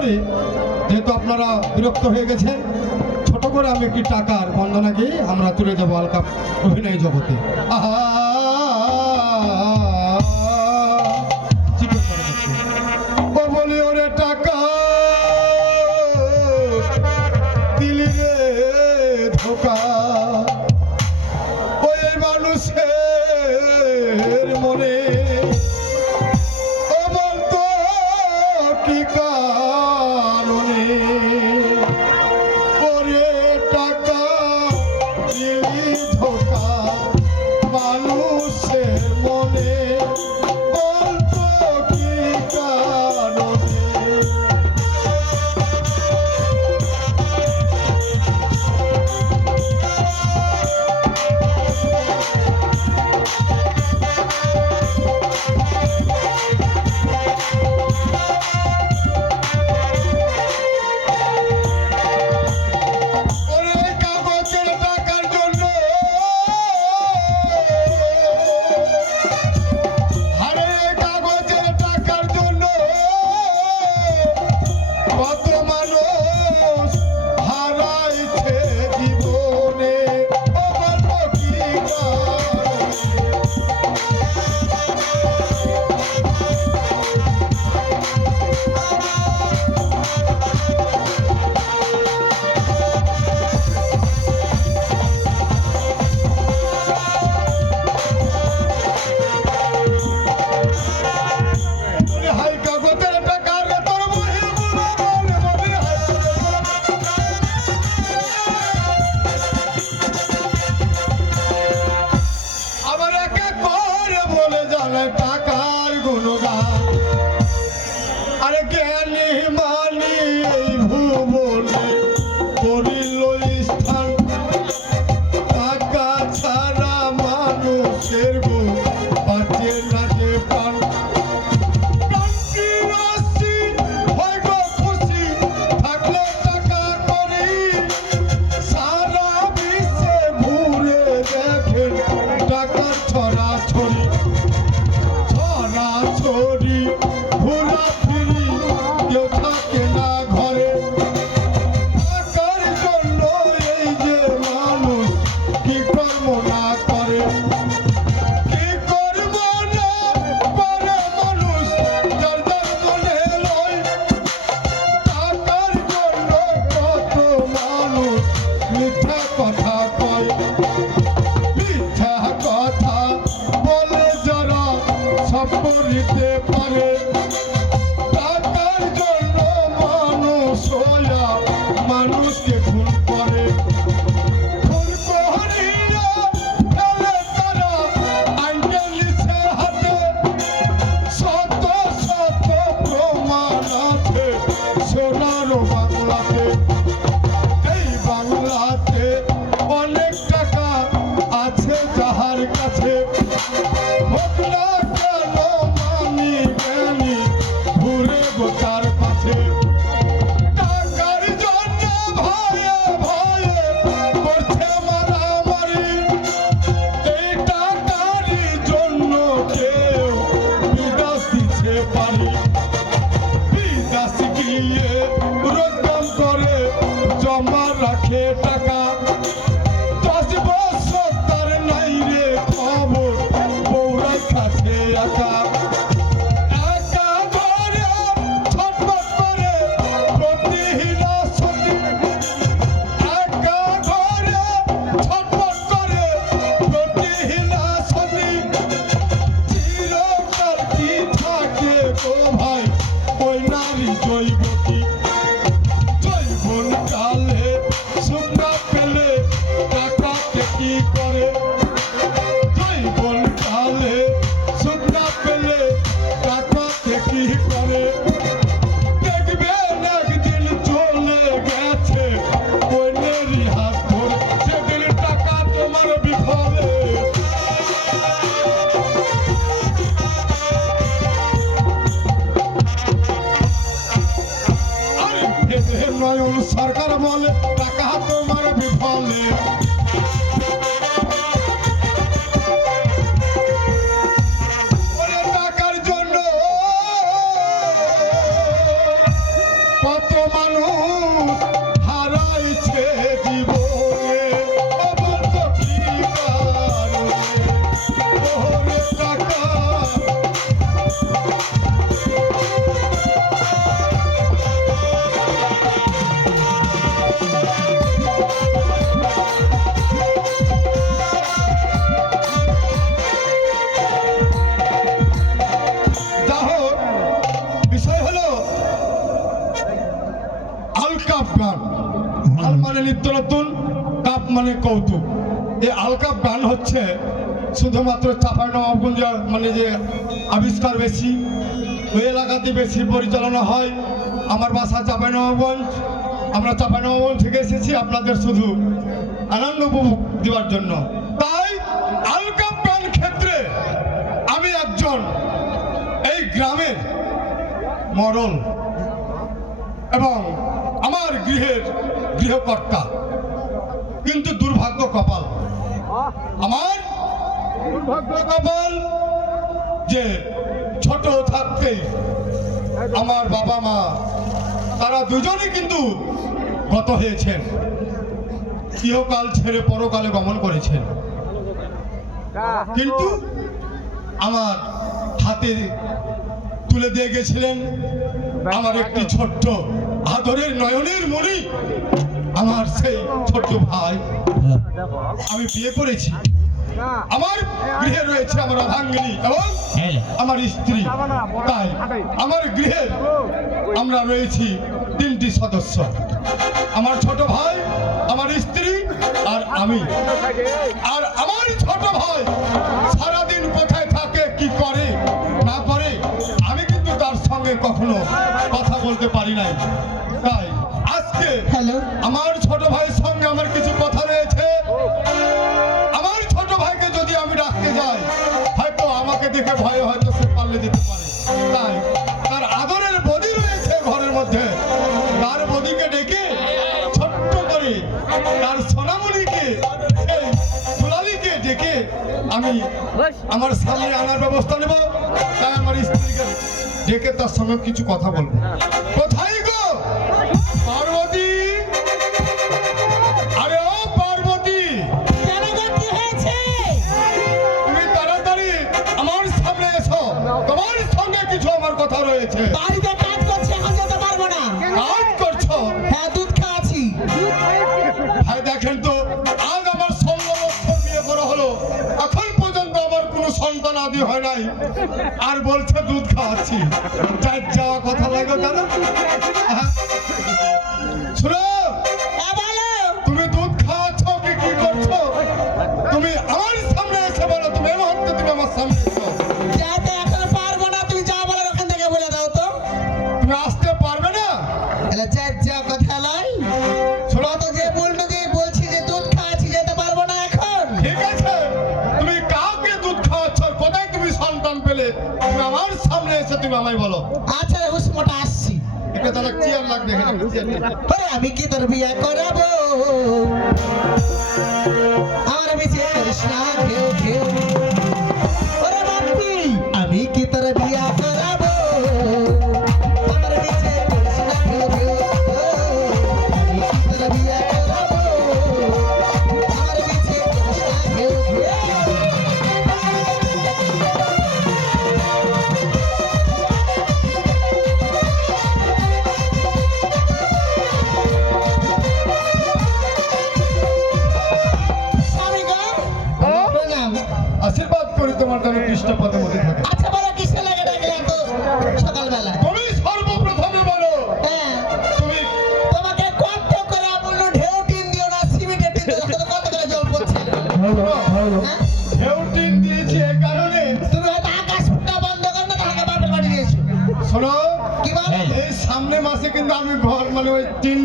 করে যেহেতু আপনারা বিরক্ত হয়ে গেছেন, ছোট করে আমি একটি টাকার বন্দনা গিয়ে আমরা তুলে দেবো আলকা অভিনয় জগতে। আহা ও বলি ওরে টাকা দিলি রে ধোকা, ওই মানুষের মনে ও বলতো কি কারণে ওরে টাকা দিলি ধোকা, মানুষের মনে বলতো কি কারণে। টাকার গুণগান আরে জ্ঞানী মানি এই ভুবনে করিল স্থান, টাকা ছাড়া মানুষের গো বাঁচে না যে প্রাণ। করিতে পারে টাকার জন্য মানুষ হইয়া মানুষকে খুন করে। খুন করিয়া ফেলে তারা আইনের নিচে হাতে, শত শত প্রমাণ আছে সোনার বাংলাতে। এই বাংলাতে অনেক টাকা আছে যাহার কাছে, হোক না তার কাছে। টাকার জন্য ভয়ে ভয়ে করছে মারামারি, এই টাকারই জন্য কেউ বিদেশ দিচ্ছে পারি। বিদেশ গিয়ে রোজগার করে জমা রাখে টাকা, 10 বছর তার নাই রে খবর, বউরাই খাচ্ছে একা। সরকার বলে টাকা তোমার বিফলে, টাকার জন্য কৌতুক। এই আলকাপ গান হচ্ছে শুধুমাত্র চাঁপাইনবাবগঞ্জে মানে যে আবিষ্কার বেশি, ওই এলাকাতে বেশি পরিচালনা হয়। আমার বাসা চাঁপাইনবাবগঞ্জ, আমরা চাঁপাইনবাবগঞ্জ থেকে এসেছি আপনাদের শুধু আনন্দ উপভোগ দেওয়ার জন্য। তাই আলকাপ গান ক্ষেত্রে আমি একজন এই গ্রামের মরল এবং আমার গৃহের গৃহকর্তা, কিন্তু দুর্ভাগ্য কপাল, আমার দুর্ভাগ্য কপাল যে ছোট থাকতেই আমার বাবা মা তারা দুজনে কিন্তু গত হয়েছেন, ইহকাল ছেড়ে পরকালে গমন করেছেন। কিন্তু আমার হাতে তুলে দিয়ে গেছিলেন আমার একটি ছোট্ট আদরের নয়নের মণি, আমার সেই ছোট্ট ভাই। আমি বিয়ে করেছি, আমার গৃহে রয়েছে আমার অর্ধাঙ্গিনী এবং আমার স্ত্রী। তাই আমার গৃহে আমরা রয়েছি 3টি সদস্য, আমার ছোট ভাই, আমার স্ত্রী আর আমি। আর আমার ছোট ভাই সারাদিন কোথায় থাকে, কি করে না করে, আমি কিন্তু তার সঙ্গে কখনো কথা বলতে পারি নাই। তাই আজকে আমার ছোট ভাইয়ের সঙ্গে আমার কিছু কথা রয়েছে। আমার ছোট ভাইকে যদি আমি ডাকতে যাই, হয়তো আমাকে দেখে ভয় হয়তো সে পাল্লে যেতে পারে। তাই তার আদরের বদি রয়েছে ঘরের মধ্যে, তার বদিকে ডেকে ছোট্ট করে তার সোনামণিকে, এই দুলালিকে ডেকে আমি আমার সামনে আনার ব্যবস্থা নেব। তাই আমার স্ত্রীকে ডেকে তার সঙ্গে কিছু কথা বলবো। কোথায় গো পার্বতী? আরে ও পার্বতী, তুমি তাড়াতাড়ি আমার সামনে এসো, তোমার সঙ্গে কিছু আমার কথা রয়েছে। বাড়িতে কাজ করছে, এখন যেতে পারবো না। কাজ করছো? হ্যাঁ, দুধ খাওয়াচ্ছি। ভাই দেখেন তো, আজ আমার 16 বছর বিয়ে করা হলো, এখন পর্যন্ত আমার কোনো সন্তান আদি হয় নাই, আর বলছে দুধ খাওয়াচ্ছি। চার যাওয়া কথা লাগে জানো? শুনো, হ্যাঁ, বলো। তুমি দুধ খাওয়াচ্ছ কি কি করছো? তুমি আমার সামনে এসে বলো, তুমি এই মুহূর্তে তুমি আমার সামনে এসো। যেতে এখন পারবো না, তুমি যা বলার ওখান থেকে বলে দাও তো। তুমি আসতে পারবে না? এলা যা কথা লয়। শোনো তো যে বললো যে বলছি যে দুধ খাওয়াচ্ছি, যেতে পারবো না এখন। ঠিক আছে, তুমি কাউকে দুধ খাওয়াচ্ছ, কোথায় তুমি সন্তান পেলে? তুমি আমার সামনে এসে তুমি আমায় বলো। আচ্ছা, হুসমটা আসছি। এটা তাহলে চেয়ার লাগবে এখানে, চেয়ার লাগবে। ওরে আমি কি তোর বিয়ে করাবো? আমার বিছে কৃষ্ণা ঘেউ ঘেউ। ওরে বাপি, আমি কি তোর বিয়ে করাবো? আমার বিছে কৃষ্ণা ঘেউ ঘেউ। আমি কি তোর বিয়ে করাবো? আমার বিছে কৃষ্ণা ঘেউ ঘেউ। স্বামী গো, প্রণাম। আশীর্বাদ করি তোমার যেন কৃষ্ণ পদে মধ্যে থাকে। আচ্ছা, বলো কিসে লাগে ডাকলে এত সকালবেলা? তুমি সর্বপ্রথমে বলো, হ্যাঁ, তুমি তোমাকে কত করে বললো ঢেউ টিন দিও না, সিমেন্টের টিন দিও না, কত করে জল পড়ছে? হ্যাঁ? ঢেউ টিন দিয়েছি এই কারণে। তুমি হয়তো আকাশটা বন্ধ করো না, তাহলে বাপের বাড়ি দিয়েছো। শোনো, কি বল? এই সামনে মাসে কিন্তু আমি ঘর মানে ওই টিন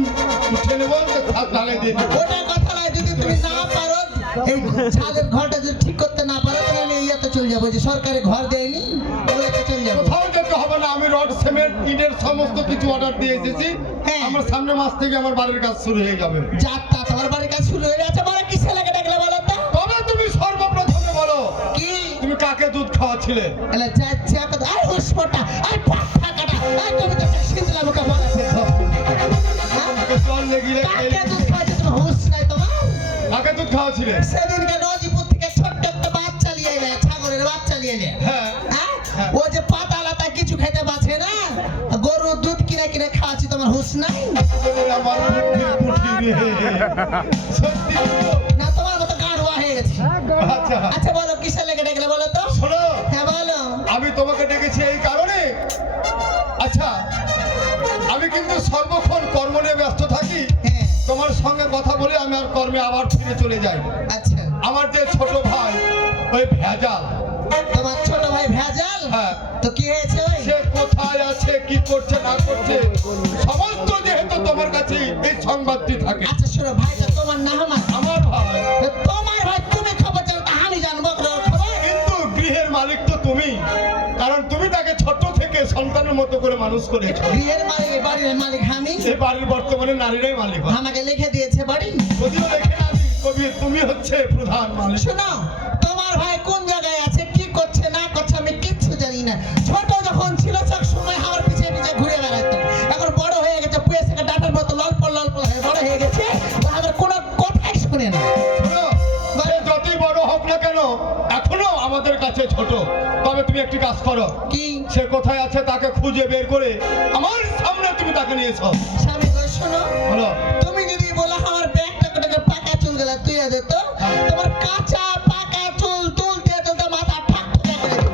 উঠে নেবো, ছাদ ঢালাই দিয়ে দেবো। ওটা কথা নয়, যদি তুমি না পারো এই ছাদের ঘরটা যদি ঠিক করতে না পারো, তাহলে আমি ইয়েতে চলে যাবো, যে সরকারি ঘর দেয়নি, ওগুলোতে চলে যাবো। কোথাও যেতে হবে না, আমি রড সিমেন্ট ইটের সমস্ত কিছু অর্ডার দিয়ে এসেছি। হ্যাঁ। আমার সামনে মাস থেকে আমার বাড়ির কাজ শুরু হয়ে যাবে। যাত্রা তোমার বাড়ির কাজ শুরু হয়ে যাচ্ছে, বলো কিসে লাগে ডাকলে বলো তো? তবে তুমি সর্বপ্রথমে বলো, কি? তুমি কাকে দুধ খাওয়াছিলে? এলা যাচ্ছে কথা, আর হুসমটা, আর পাখা কাটা, আর তুমি তো সিন্দলা মুখে বলাছে তো। আমাকে জল লেগিয়ে কাকে দুধ খাওয়াচ্ছে, তোমার হুঁশ নাই তোমার? কাকে দুধ খাওয়াছিলে? সেদিনকে নদীপুর থেকে ছোট্ট একটা বাচ্চা নিয়ে এলে, ছাগলের বাচ্চা নিয়ে এলে। হ্যাঁ, হ্যাঁ? ও যে পাতা লাতা কিছু খেতে পাচ্ছে না, গরুর দুধ কিনে কিনে খাওয়াচ্ছি, তোমার হুঁশ নাই? আমার বুদ্ধি রে। সত্যি তো? না, তোমার মতো গাড়ুয়া হয়ে গেছে। আচ্ছা আচ্ছা, বলো কিসে লেগে ডেকে বলো তো? শোনো, হ্যাঁ, বলো। আমি তোমাকে ডেকেছি এই কারণে। আচ্ছা, আমি কিন্তু সর্বক্ষণ কর্ম নিয়ে ব্যস্ত থাকি, হ্যাঁ, তোমার সঙ্গে কথা বলে আমি আর কর্মে আমি আবার ফিরে চলে যাই। আচ্ছা, আমার যে ছোট ভাই ওই ভেজাল, তোমার ছোট ভাই ভেজাল? হ্যাঁ, তো কি হয়েছে ওই? সে কোথায় আছে, কি করছে না করছে, সমস্ত যেহেতু তোমার কাছে এই সংবাদটি থাকে। আচ্ছা শোনো, ভাইটা তোমার না আমার? আমার ভাই। তোমার ভাই, তুমি খবর জানো তা আমি জানবো খবর? কিন্তু গৃহের মালিক তো তুমি, কারণ তুমি তাকে ছোট থেকে সন্তানের মতো করে মানুষ করেছো। গৃহের মালিক, বাড়ির মালিক আমি। এই বাড়ির বর্তমানে নারীরাই মালিক হয়। আমাকে লিখে দিয়েছে বাড়ি। যদিও লেখে না কবি, তুমি হচ্ছে প্রধান মালিক। শোনো, তোমার ভাই কোন জায়গায় আছে, কি করছে না করছে আমি কিচ্ছু জানি না। ছোট যখন ছিল সব সময় আমার পিছে পিছে ঘুরে বেড়াতো। এখন বড় হয়ে গেছে, পুয়ে থেকে ডাটার মতো ললপল ললপল হয়ে বড় হয়ে গেছে, ও আমার কোনো কথাই শুনে না। শোনো, সে যতই বড় হোক না কেন এখনো আমাদের কাছে ছোট। তবে তুমি একটি কাজ করো, কি? সে কোথায় আছে তাকে খুঁজে বের করে আমার সামনে তুমি তাকে নিয়ে এসো। স্বামী গো শোনো, বলো। তুমি যদি বলো আমার ব্যাগটা কোটাকে পাকা চুল গেলা তুই দিত, তোমার কাঁচা পাকা চুল তুলতে তুলতে মাথা ঠাক ঠাক করে দিত।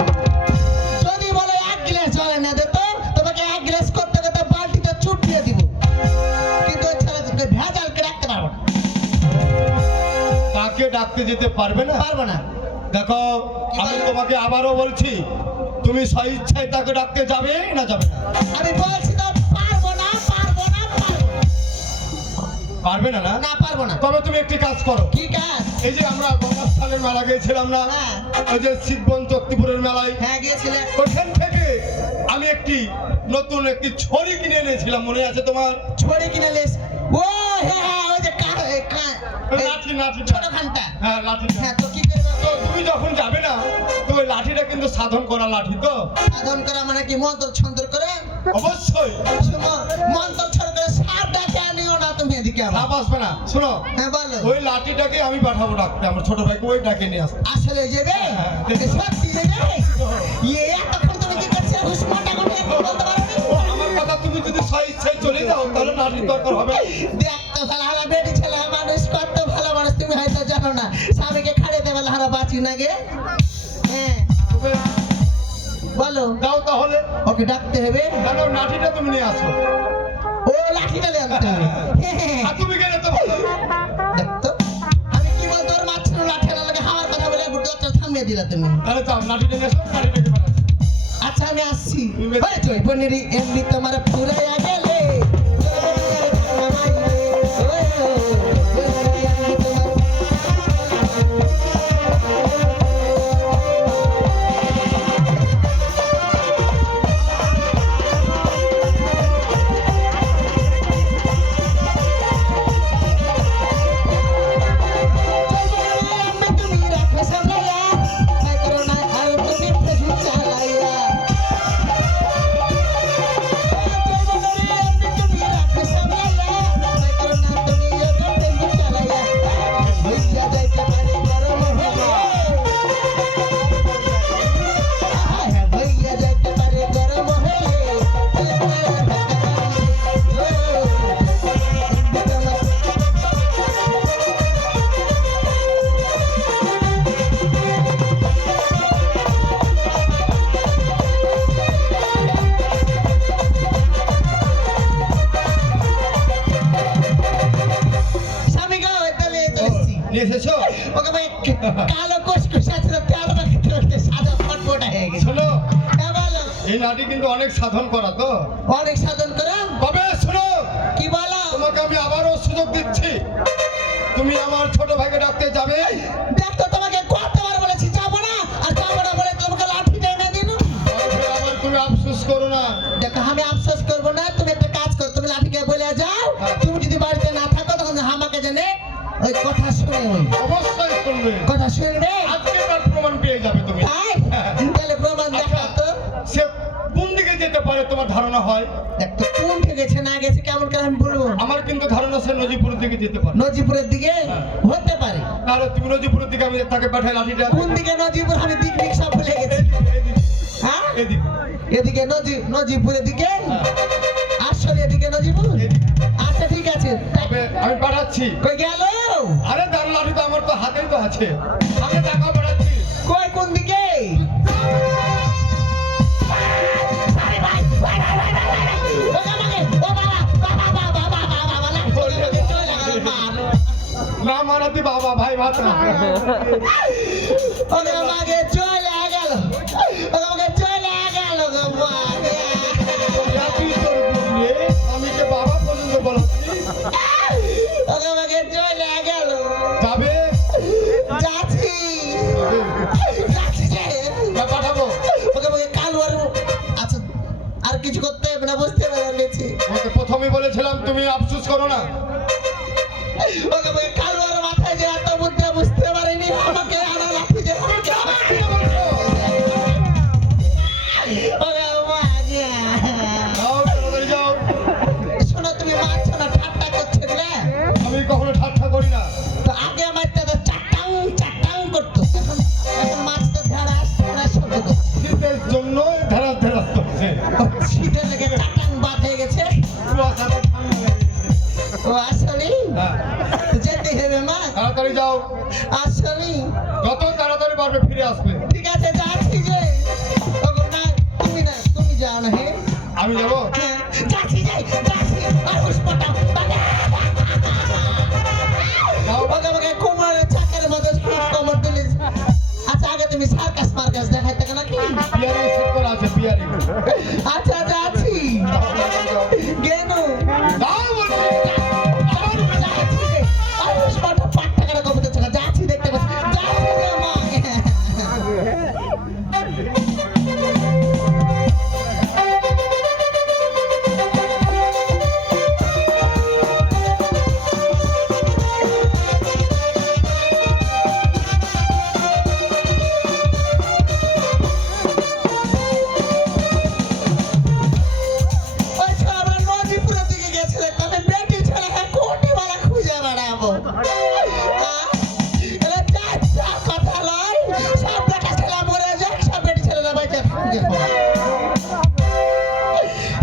যদি বলো এক গ্লাস জল এনে দিত, তোমাকে এক গ্লাস করতে করতে বালতিতে চুটিয়ে দিব। কিন্তু ওই ছেলে তোকে ভেজালকে রাখতে পারবো না। তাকে ডাকতে যেতে পারবে না? পারবো না। দেখো, আমি তোমাকে আবারও বলছি, তুমি স্বইচ্ছায় তাকে ডাকতে যাবে না যাবে না? আমি বলছি তো পারবো না, পারবো না, পারবো না। পারবে না না? না পারবো না। তবে তুমি একটি কাজ করো। কি কাজ? এই যে আমরা গঙ্গাস্থানের মেলা গিয়েছিলাম না, হ্যাঁ। ওই যে শিববন চত্তিপুরের মেলায়, হ্যাঁ গিয়েছিলে। ওখান থেকে আমি একটি নতুন একটি ছড়ি কিনে এনেছিলাম, মনে আছে তোমার? ছড়ি কিনে লেস। ও হ্যাঁ হ্যাঁ, ওই যে লাঠি, লাঠি, ছোট খানটা। হ্যাঁ লাঠি। হ্যাঁ, তো কি করবো? তো তুমি যখন যাবে না, তো ওই লাঠিটা কিন্তু সাধন করা লাঠি তো। সাধন করা মানে কি, মন্ত্র ছন্ত্র করে? অবশ্যই। শোনো, মন্ত্র ছন্ত্র করে সাপ ডাকে আনিও না তুমি এদিকে আমার। সাপ আসবে না, শোনো, হ্যাঁ বলো। ওই লাঠিটাকে আমি পাঠাবো ডাকতে, আমার ছোট ভাইকে ওই ডাকে নিয়ে আসতে। আসলে যাবে? সত্যি যাবে? ইয়ে এতক্ষণ তুমি কি করছিলে? হুসমানটা কোন একটু বলতে পারোনি? ও, আমার কথা তুমি যদি স্বইচ্ছায় চলে যাও তাহলে লাঠির দরকার হবে। দেখ তো শালা, হারা বেটি ছেলে মানুষ, কত ভালো মানুষ তুমি হয়তো জানো না। স্বামীকে খাড়িয়ে দেবে হারা বাঁচি না গে। হ্যাঁ তুমি বলো। দাও তাহলে, ওকে ডাকতে হবে। কেন লাঠিটা তুমি নিয়ে আসো। ও লাঠিটা নিয়ে আনতে হবে। আর তুমি গেলে তো ভালো। দেখ তো, আমি কি বলতো, ওর মাঝখানে লাঠি আনা লাগে, আমার কথা বলে দরজা থামিয়ে দিলা তুমি। তাহলে যাও, লাঠিটা নিয়ে আসো, লাঠিটাকে পাঠাচ্ছি। আচ্ছা আমি আসছি। ওই তুই পনেরি এমনি তোমার পুরাইয়া গেলে। তুমি রাখো সামলাইয়া, তাই করো না আর তুমি ফেসবুক চালাইয়া। নিয়ে এসেছো? ওকে ভাই কালো কোষ আছে, তেলটা খেতে খেতে সাদা ফটফটা হয়ে গেছে। শোনো, হ্যাঁ বলো। এই লাঠি কিন্তু অনেক সাধন করা তো। অনেক সাধন করে। তবে শোনো, কি বলো? তোমাকে আমি আবারও সুযোগ দিচ্ছি, তুমি আমার ছোট ভাইকে ডাকতে যাবে। দেখ তো, তোমাকে কতবার বলেছি যাবো না, আর যাবো না বলে তোমাকে লাঠিটা এনে দিন। তারপরে আবার তুমি আফসোস করো না। দেখো আমি আফসোস করবো না, তুমি একটা কাজ করো, তুমি লাঠিকে বলে যাও, তুমি যদি বাড়িতে না থাকো তখন আমাকে জানে ওই কথা শুনে, ওই অবশ্যই শুনবে, কথা শুনবে। আজকে তার প্রমাণ পেয়ে যাবে তুমি। তাই তাহলে প্রমাণ দেখা তো। সে কোন দিকে যেতে পারে তোমার ধারণা হয়? দেখ তো, কোন দিকে গেছে না গেছে কেমন করে আমি বলবো? আমার কিন্তু ধারণা সে নজিপুরের দিকে যেতে পারে। নজিপুরের দিকে হতে পারে। তাহলে তুমি নজিপুরের দিকে আমি তাকে পাঠাই লাঠিটা। কোন দিকে নজিপুর? আমি দিক দিক সব ভুলে গেছি। হ্যাঁ এদিকে, এদিকে নজিপুরের দিকে। আসলে এদিকে নজিপুর। আচ্ছা ঠিক আছে, তবে আমি পাঠাচ্ছি। কই গেল? আরে তার লাঠি তো আমার তো হাতেই তো আছে, আমি টাকা পাঠাচ্ছি। কই কোন দিকে? না আমার মাথা ওকে মাগে চলে গেল ওকে মাগে চলে গেল গো মাগে তুই তোর বুঝলে আমি কে বাবা পর্যন্ত বলছি ওকে মাগে চলে গেল যাবে যাচ্ছি যাচ্ছি যে না পাঠাবো ওকে মাগে কাল আর আচ্ছা আর কিছু করতে হবে না বুঝতে পেরেছি তোমাকে প্রথমে বলেছিলাম তুমি আফসোস করো না ওকে মাগে কাল আর মাথায় যে এত বুদ্ধি বুঝতে পারিনি আমাকে আনা লাঠি দিয়ে আমাকে ওকে মাগে যাও তাড়াতাড়ি যাও শোনো তুমি মারছো না ঠাট্টা করছো না আমি কখনো ঠাট্টা করি না তো আগে মারতে তো চাটাং চাটাং করতো এখন এখন মারতে ধারাস ধারাস শব্দ করছে শীতের জন্য ধারাস ধারাস করছে শীতের লেগে চাটাং বাদ হয়ে গেছে কুয়াশাটা ঠান্ডা লেগে গেছে। ও আসলে হ্যাঁ তো যেতে হবে মা তাড়াতাড়ি যাও আসলে যত তাড়াতাড়ি পারবে ফিরে আসবে ঠিক আছে যাচ্ছি যে ওগো না তুমি যাও না হে আমি যাবো হ্যাঁ যাচ্ছি যাই যাচ্ছি আর পুষ্পটা যাও ওকে আমাকে কোমরের চাকের মধ্যে কোমর তুলে আচ্ছা আগে তুমি সার্কাস মার্কাস দেখাইতে নাকি বিয়ারিং সেট করা আছে বিয়ারিং আচ্ছা যাচ্ছি কেন যাও বলছি যাচ্ছি যে আর পুষ্পটা পাট টাকার কবুতর ছাড়া যাচ্ছি দেখতে পাচ্ছি যাচ্ছি যে মা ওই ছোড়া আমরা নদীপুরের দিকে গেছিলাম তবে বেটি ছেলে হ্যাঁ কোটিওয়ালা খুঁজে বেড়াবো এরা চারটা কথা লয় সব বেটা ছেলে মরে যাক সব বেটি ছেলেরা বেঁচে থাকে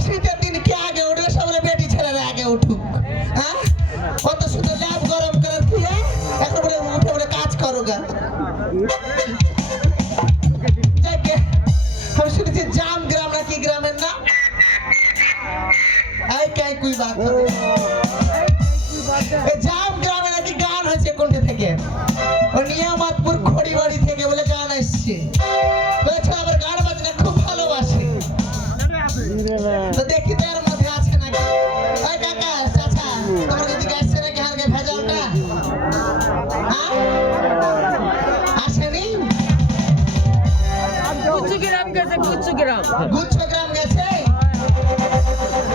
শীতের দিন কে আগে উঠবে সব বেটি ছেলেরা আগে উঠুক হ্যাঁ কত সুন্দর ল্যাব গরম করার দিয়ে এখন বলে উঠে বলে কাজ করো গা যাকে আমি শুনেছি জাম গ্রাম নাকি গ্রামের না এই কাই কুই বাত করে এই জাম গ্রামে নাকি গান হয়েছে কোনটা থেকে ও নিয়ামতপুর খড়িবাড়ি থেকে বলে গান আসছে বলেছে আমার গান বাজনা খুব ভালোবাসে তো দেখি তো এর মধ্যে আছে নাকি ওই কাকা চাচা তোমার যদি আসছে নাকি হারকে ভেজালটা হ্যাঁ আসেনি গুচ্ছগ্রাম গেছে গুচ্ছগ্রাম গুচ্ছগ্রাম গেছে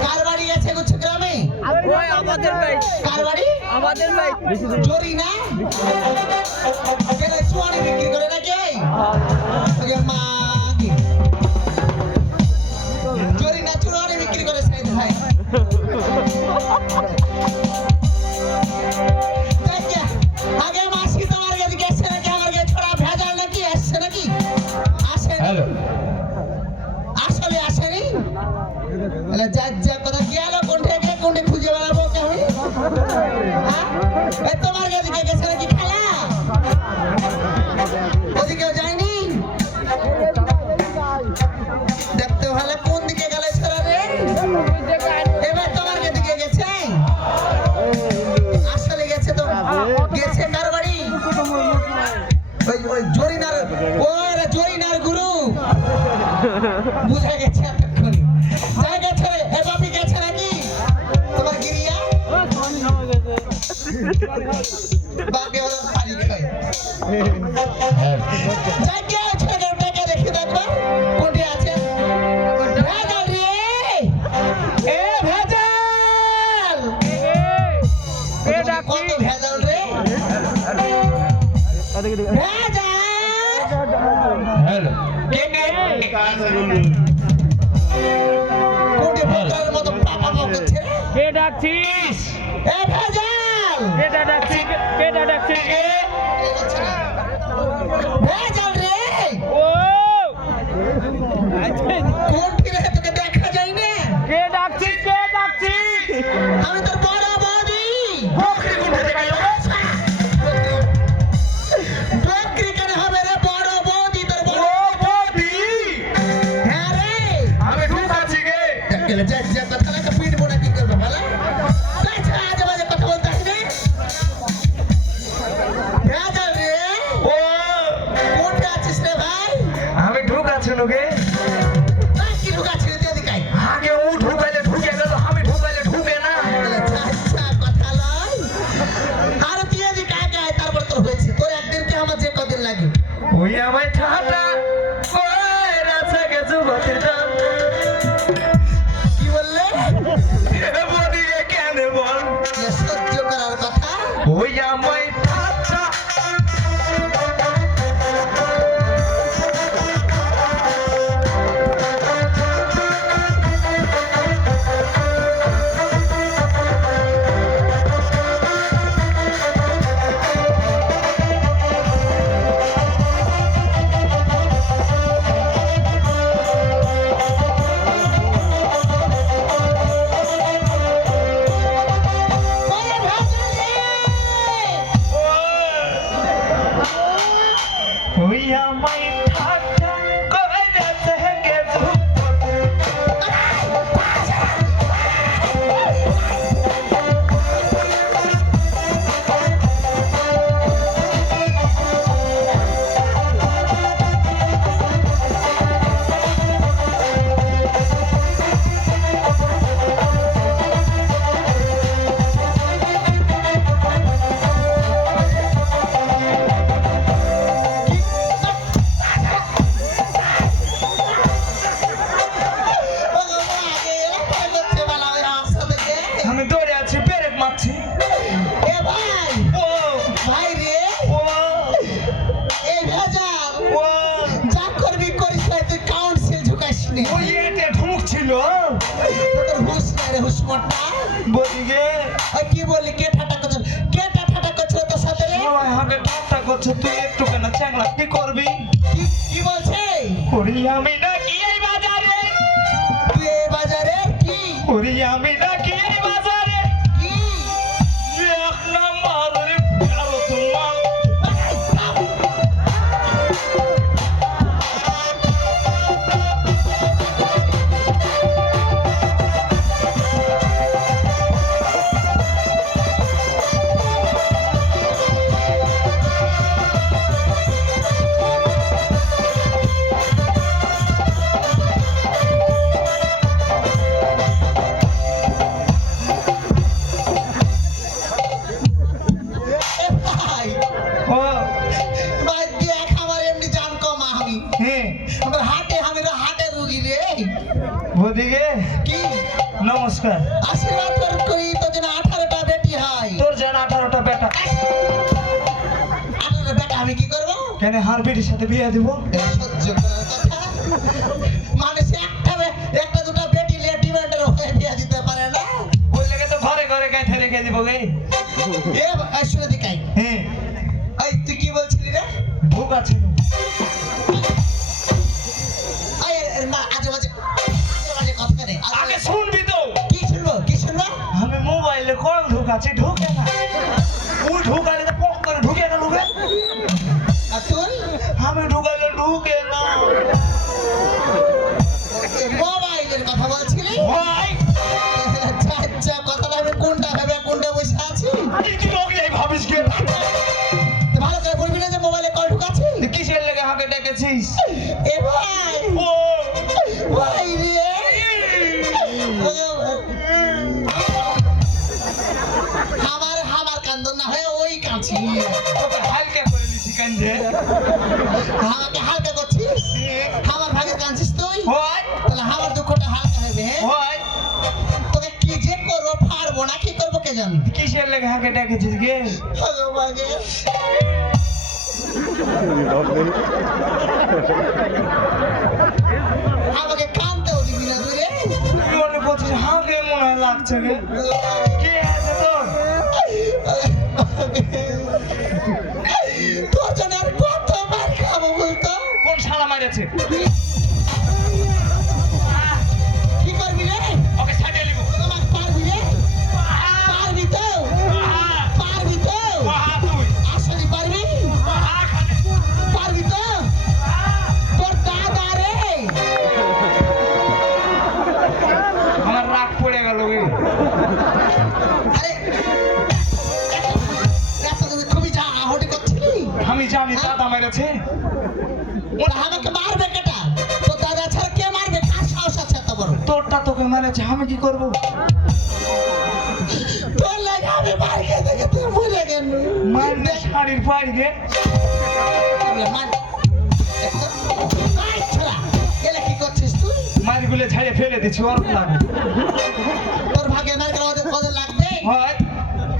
কার বাড়ি গেছে গুচ্ছগ্রামে ওই আমাদের বাইক কার বাড়ি আমাদের বাইক জরি না কেন চুয়ানি বিক্রি করে নাকি ওকে মা কি জরি না চুয়ানি বিক্রি করে সাইড ভাই দেখে আগে মাসি তোমার কাছে গেছে নাকি আমার কাছে ছড়া ভেজাল নাকি আসছে নাকি আসে হ্যালো আসলে আসেনি তাহলে যা কথা গেল কোনটা খুঁজে বেড়াবো কেমন হ্যাঁ তোমার কাছে গেছে নাকি খেলা ওদিকেও যায়নি দেখতে ভালো কোন দিকে গেলে ছেড়া রে এবার তোমার দিকে গেছে আসলে গেছে তো গেছে কার বাড়ি ওই জরিনার ওরে জরিনার গুরু বুঝা গেছে এতক্ষণ যাই গেছে এ বাপি গেছে নাকি তোমার গিরিয়া বাপি ওরা পানি খায় যাই কে ছেলেটাকে দেখি দেখবা কোনটি আছে ভেজাল রে এ ভেজাল কত ভেজাল রে ভেজাল হ্যালো কোনটি ভেজালের মতো পাপা করছে কে ডাকছিস এ ভেজাল কে ডাকছিস কে ডাকছিস ভেজাল রে ও কোনটি রে তোকে দেখা যায় না কে ডাকছিস আমি তোর বড় বৌদি বকরি কেন হবে রে বড় বৌদি তোর বড় বৌদি হ্যাঁ রে আমি ঠিক আছি গে গেলে যা কথা না পিট বোনা কি করবে ভালো আজে বাজে কথা বলতে আসবে ভেজাল গে এই কি ঢুকাচ্ছি রে তুই এদিকে আয়। আগে ও ঢুকাইলে ঢুকে গেল আমি ঢুকাইলে ঢুকে না বলে, আচ্ছা কথা লয় আর তুই এদিকে আয় আয়, তারপর তোর হয়েছে তোর একদিন কি আমার যে কদিন লাগে ওই আমায় ঠাটা ওই রাছে গেছু বতির দাম কি বললে বদিকে কেন বল যে সহ্য করার কথা ওই আমায় ঠাটা ওরে ভাজলে ওই আমায় ঠাটা কই রাছে গেছু আমি দৌড়ে আছি পেরেক মারছি ও ও ও ওই এতে ঢুকছিল বদিকে সবাই হাঁকে ঠাট্টা করছে তুই একটু কেন চ্যাংলা কি করবি ওরে আমি নাকি এই বাজারে ওরে আমি নাকি এই বাজারে এক নম্বরের আরো তোমার ও হ্যাঁ হাটে রুগী রে বদিকে কি নমস্কার আশীর্বাদ করি তো যেন 18টা বেটি হয় তোর জানা 18টা বেটা 18টা বেটা আমি কি করবো কেন হার বেটির সাথে বিয়ে দিব সহ্য করার কথা মানুষ একটা দুটো বেটি নিয়ে ডিমান্ডের হয়ে বিয়ে দিতে পারে না ওই লেগে তো ঘরে ঘরে গাঁথে রেখে দিব গে শুনে দিকাই হ্যাঁ এই তুই কি বলছিলি রে ভুক আছে না আজে বাজে কথা নেই আগে শুনবি তো কি শুনবো আমি মোবাইলে কল ঢুকাচ্ছি ঢুকে না ও ঢুকালে তো পক করে ঢুকে না ঢুকে আর তুই আমি ঢুকালে ঢুকে না মোবাইলের কথা বলছিলি ভাই আচ্ছা কথাটা আমি কোনটা বসে আছি তুই ওকে ভাবিস কে তুই ভালো করে বলবি না যে মোবাইলে কল ঢুকাচ্ছি কিসের লেগে হাঁকে ডেকেছিস এ ভাই ও ভাই রে আমার কান্দন না হয় ওই কাঁচি তোকে হালকা করে নিছি কান্দে আমাকে হালকা করছিস আমার ভাগে কাঁদছিস তুই হয় তাহলে আমার দুঃখটা হালকা হবে হ্যাঁ হয় তোকে কি যে করবো পারবো না কি করবো কে জানি কিসের লেগে হাঁকে ডেকেছিস গে ভগবানে আমাকে কানতেও দিবি না তুই রে তুই মনে করছিস হাঁকে মনে হয় লাগছে গে কি আছে তোর তোর জন্য আর কত মার খাবো বলতো কোন শালা মারেছে কি করবি রে ওকে ছাড়িয়ে নিব আমাকে পারবি রে পারবি তো তুই আসলে পারবি পারবি তো তোর দাদা রে আমার রাগ পড়ে গেল গে আরে এত খুবই যা আহটি করছিলি আমি জানি দাদা মেরেছে ওরা আমাকে মারবে কেটা তো তোরটা তোকে মেরেছে আমি কি করবো? তোর লাগে আমি মার খেতে খেতে মরে গেল। মার না শাড়ির পাড়ি গে। মার ছোড়া এলা কি করছিস তুই? মারগুলো ঝাড়ে ফেলে দিচ্ছি ওর লাগে। তোর ভাগে মার গেলে ওদের লাগবে? হয়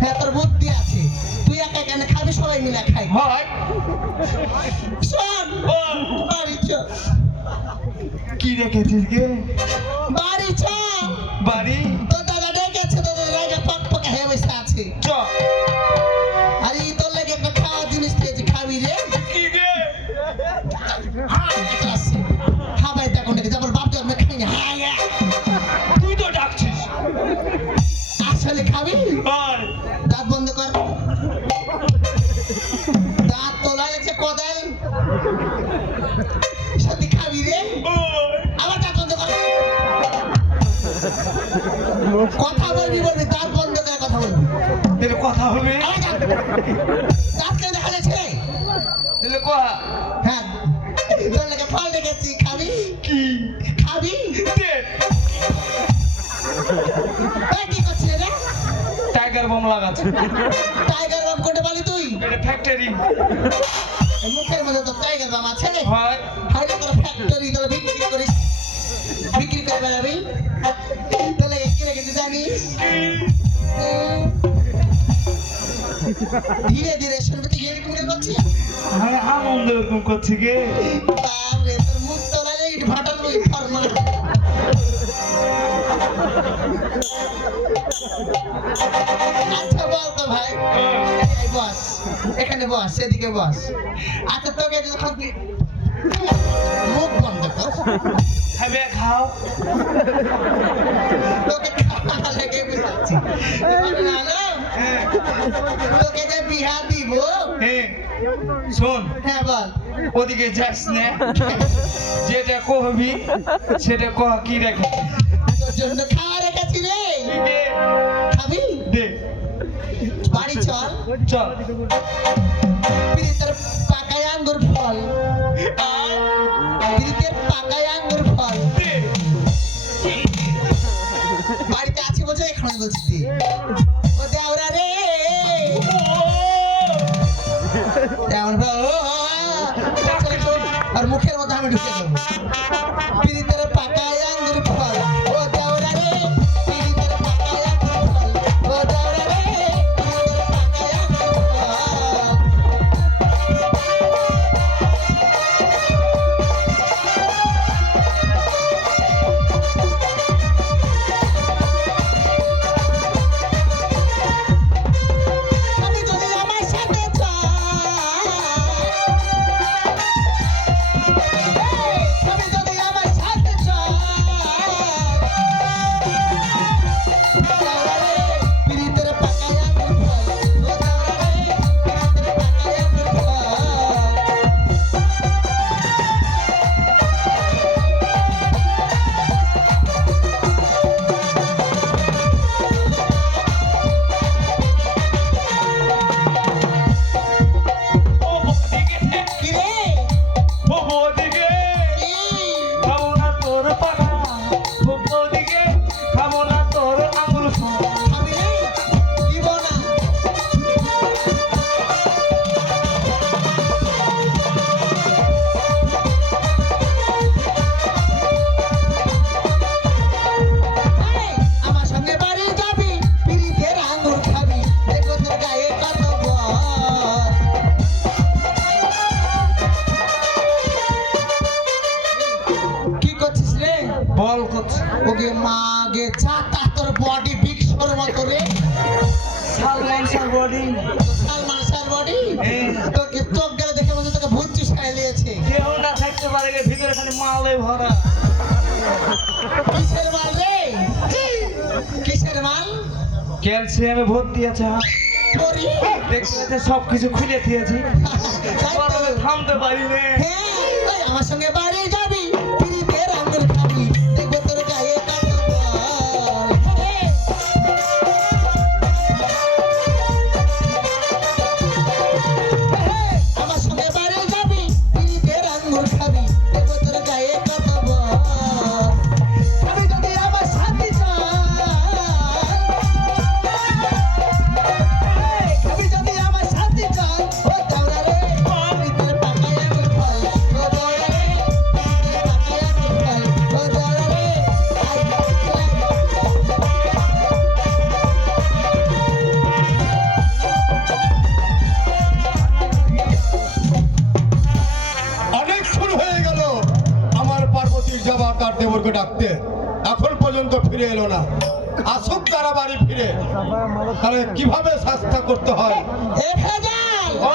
হ্যাঁ তোর বুদ্ধি আছে, তুই একা কেন খাবি, সবাই মিলে খাই। হয় শোন বাড়ি চ, কি রেখেছিস গে? বাড়ি চ। বাড়ি তোর দাদা ডেকেছে, তোদের রাগে পক পক হয়ে বসে আছে। চ। আরে তোর লাগে একটা খাওয়ার জিনিস দিয়েছি, খাবি রে? কি গে? হ্যাঁ ভাই দেখো নাকি যাবার বাপ আমরা খাই না। হ্যাঁ তুই তো ডাকছিস। আসলে খাবি? আর দাঁত বন্ধ কর, দাঁত তোলা যাচ্ছে কোদাল। সত্যি খাবি রে? আবার দাঁত বন্ধ কর, কথা বলবি বলবি, দাঁত বন্ধ করে কথা বলবি। দিলে কথা হবে। আবার দাঁত কেন দেখা যাচ্ছে? দিলে কথা হ্যাঁ তোর লাগে ফল রেখেছি, খাবি? কি খাবি? দে। এই কি করছিস রে? টাইগার বোম লাগাচ্ছে। টাইগার বাম কোটে বলি তুই? এটা ফ্যাক্টরি। এই মুখের মধ্যে তো টাইগার বাম আছে। হয় হাইলে তোর ফ্যাক্টরি তোর বিক্রি করিস, বিক্রি করে বেড়াবি। তোলে কি রেখেছি জানিস? ধীরে ধীরে শুনবি, তুই এরকম করে করছিস? আমি আনন্দ এরকম করছি গে। বাপরে তোর মুখ তোলালে ইট ফাটার ওই ফরমা। আচ্ছা বল তো ভাই, এই বস এখানে বস, সেদিকে বস। আচ্ছা তোকে যখন মুখ বন্ধ কর, খাবে খাও। তোকে খাওয়া লেগে বুঝাচ্ছি। হ্যাঁ তোকে যে বিহা দিব। হ্যাঁ শোন হ্যাঁ বল। ওদিকে যাস না, যেটা কহবি সেটা কহ। কি রেখে তোর জন্য খাওয়া রেখেছি রে, খাবি? দে বাড়ি চল, চল। পিরিতের পাকায় আঙ্গুর ফল, পিরিতের পাকায় আঙ্গুর ফল। দে। বাড়িতে আছি বলছে, এখানে বলছি তুই। ও দেওরা রে, দেওর ভাই, আর মুখের মধ্যে আমি ঢুকে দেবো। পিরিতের পাকায় আঙ্গুর ফল, ও দেওরা রে, পিরিতের পাকায় আঙ্গুর ফল, ও দেওরা রে, পিরিতের পাকায় আঙ্গুর ফল। আমি যদি আমার সাথে চাই, আমি যদি আমার সাথে চাই, দেওরা রে, পিরিতের পাকায় আঙ্গুর ফল, ও দেওরা রে, পিরিতের পাকায় আঙ্গুর ফল। ও বদিকে, কি রে? ও বদিকে কি? খাবো না তোর পাখা। ও বদিকে খাবো না তোর আঙুর ফল। খাবি রে? দিব না। এই, আমার সঙ্গে বাড়ি যাবি, পিরিতের আঙ্গুর খাবি, দেখো তোর গায়ে কত বল। কি করছিস রে? বল করছে। ওকে মাগে চাটা তোর বডি বিক্সর মতো রে, সালমান শাহ বডি। সালমান শাহর বডি। হ্যাঁ। তোকে চোখ গেলে দেখে মনে হচ্ছে তোকে ভূত চুষায় নিয়েছে। কেউ না থাকতে পারে গে, ভিতরে খালি মালে ভরা। কিসের মাল রে? কিসের মাল? ক্যালসিয়ামে ভর্তি আছে। করি দেখতে দেখতে সবকিছু খুলে দিয়েছি। তাই তো। গরমে থামতে পারি না। হ্যাঁ, ওই আমার সঙ্গে বাড়ি যাবি, পিরিতের আঙ্গুর খাবি, দেখবো তোর গায়ে কত বল। হ্যাঁ। হ্যাঁ, আমার সঙ্গে বাড়ি যাবি, পিরিতের আঙ্গুর খাবি, দেখবো তোর গায়ে কত বল। আমি যদি আর দেবরকে ডাকতে, এখন পর্যন্ত ফিরে এলো না। আসুক তারা বাড়ি ফিরে, তাহলে কিভাবে শাস্তা করতে হয়। এ ভেজাল ও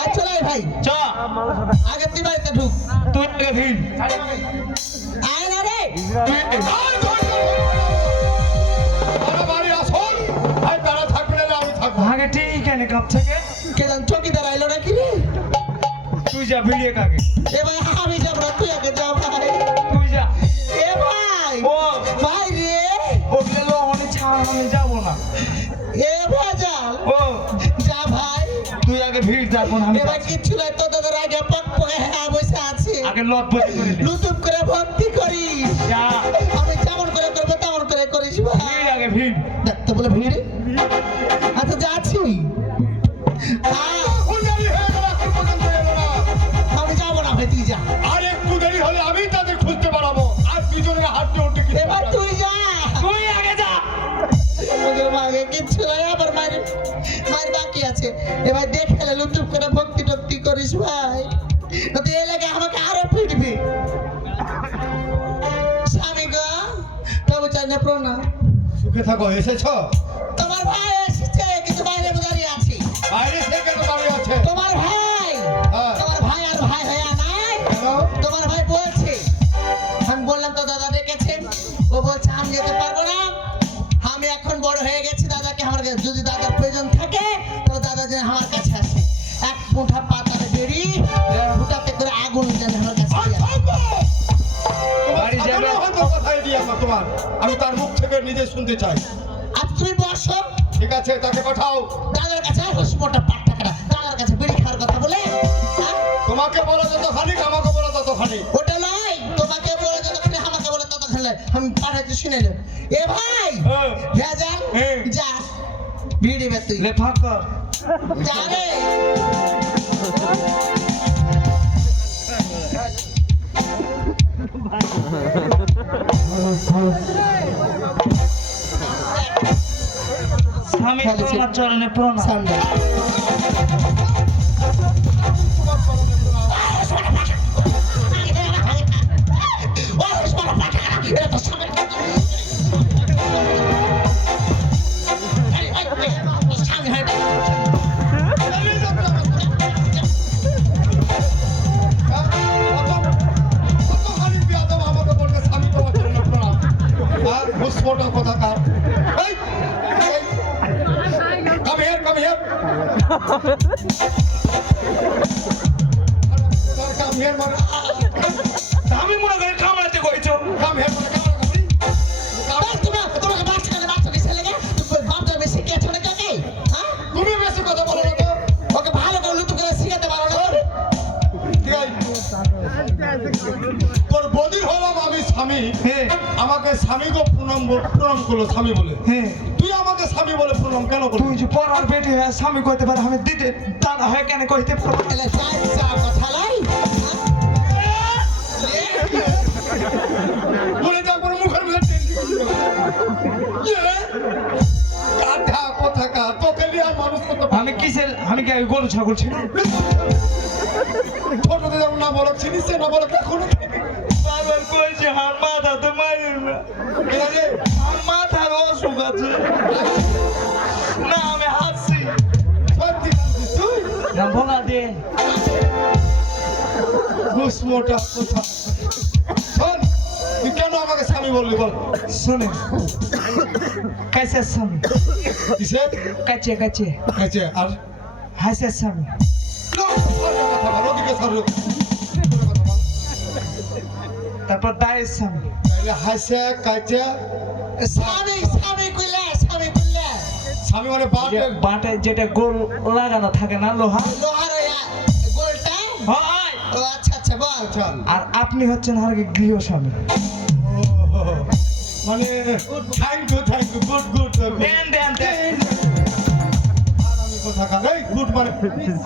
আয় চল আয় ভাই চ আগে তুই বাড়িতে ঢুক তুই আগে ভিড় আয় না রে তারা বাড়ি আসুন, আর তারা থাকবে না আমি থাকবো। আগে ঠিক এনে কাপ থেকে কে জান চকিদার আইলো নাকি রে তুই যা ভিড়ে কাকে এ ভাই আমি যাব না তুই আগে যা ভাই তুই যা এ ভাই ও ভাই রে ও গেলো অনেক ছাড় আমি যাবো না এ ভেজাল ও যা ভাই তুই আগে ভিড় যাবো না আমি এ ভাই কিচ্ছু নাই তো দাদার আগে পক পকে হ্যাঁ বসে আছে আগে লত বসে করে নে। লুতুপ করে ভক্তি করিস যা আমি যেমন করে করবো তেমন করে করিস ভাই ভিড় আগে ভিড় দেখতে বলে ভিড় আচ্ছা যাচ্ছি এখন দেরি হয়ে গেল, এখন পর্যন্ত এলো না। আমি যাবো না ভাই তুই যা আর একটু দেরি হলে আমি তাদের খুঁজতে পারবো। আর দুজনের হাতে উঠে কি এবার তুই যা তুই আগে যা আমাদের মাগে কিচ্ছু নাই আবার মায়ের বাকি আছে এবার দেখে লুতুপ করে ভক্তি টক্তি করিস ভাই নয়তো এই লাগে আমাকে আরো পিটবি স্বামী গো তবু চাই না প্রণাম সুখে থাকো। এসেছ? তোমার ভাই এসেছে কিন্তু বাইরে দাঁড়িয়ে আছি বাইরে থেকে তো দাঁড়িয়ে আছে। তোমার ভাই হ্যাঁ। তোমার ভাই আর ভাই হয়ে নাই কেন? তোমার ভাই বলছে আমি বললাম তো দাদা ডেকেছেন ও বলছে আমি যেতে পারবো না আমি এখন বড় হয়ে গেছি দাদাকে আমার কাছে যদি দাদার প্রয়োজন থাকে তাহলে দাদা যেন আমার কাছে আসে এক মুঠা পাতারে বেরি ফুটাতে করে আগুন যেন আমার কাছে আর দিয়ে আসে। থাকবো। তোমার বাড়ি যাবে? সামনে হয়তো কথাই দিয়ে আমার তোমার, আমি তার মুখ থেকে নিজে শুনতে চাই। আজ তুমি বসো ঠিক আছে, তাকে পাঠাও। দাদার কাছে মোটা পাট্টাকাটা দাদার কাছে বেরি খাওয়ার কথা বলে হ্যাঁ? তোমাকে বলা যতখানি, আমাকে বলা ততখানি। ওটা নয় তোমাকে বলে যতক্ষণ আমাকে বলে ততক্ষণ নয়। আমি পাঠাচ্ছি শুনে নে এ ভাই হ্যাঁ। ভেজাল হ্যাঁ। যা ভিড়ি বে তুই লে ফাঁক কর যা রে স্বামী তোমার চরণে প্রণাম সামনে কতখানি বেয়াদব আমাকে বলবে স্বামী তোমার জন্য প্রণাম। আর ঘুষপোটা কোথাকার। এই, এই, come here, come here. Come here, মানে, আমি মনে করি কামড়াতে কইছো come here, মানে, কামড়াকামড়ি। তোমাকে বাচ্চাকে বাচ্চাকে ছেলে গে বাপটা বেশি কে ছোট কাকে হ্যাঁ তুমি বেশি কথা বলো না তো। ওকে ভালো করে লুতু করে শিখাতে পারো না ঠিক আছে? তোর বদি হলাম আমি স্বামী, হ্যাঁ আমাকে স্বামী গো প্রণাম করলো স্বামী বলে। হ্যাঁ তুই আমাকে স্বামী বলে প্রণাম কেন করলি? তুই যে পড়ার বেটি হয়ে স্বামী কইতে পারে আমি দিতে দাদা হয়ে কেন কইতে পারবো এলে যাই যা কথা লাই বলে যা করে মুখের মুখে কাঠা কোথাকা তোকে নিয়ে আর মানুষ করতে আমি কিসের আমি কি আগে গরু ছাগল ছিল ছোটতে যেমন না বলো চিনিস সে না বলো এখনো বাবার কইছে আমার মাথা তো মারিস না ঠিক আছে? আমার মাথার অসুখ আছে না আমি হাসছি সত্যি কাঁদছিস তুই? না ভোলা দে ঘুষ মোটা কোথা শোন, তুই কেন আমাকে স্বামী বললি বল? শুনে কাছে স্বামী কিসের কাছে কাছে আছে আর হাসে স্বামী কথা বল, ওদিকে সর। তারপর দায়ের স্বামী তাইলে হাসে কাছে স্বামী স্বামী কইলে স্বামী মানে বাপ যে বাটায় যেটা গোল লাগানো থাকে না লোহা লোহার ওই গোলটা হয় ও আচ্ছা আচ্ছা বল আচ্ছা আর আপনি হচ্ছেন আর কি গৃহ স্বামী মানে thank you good good then দেন দেন আমি কোথাকার এই গুড মানে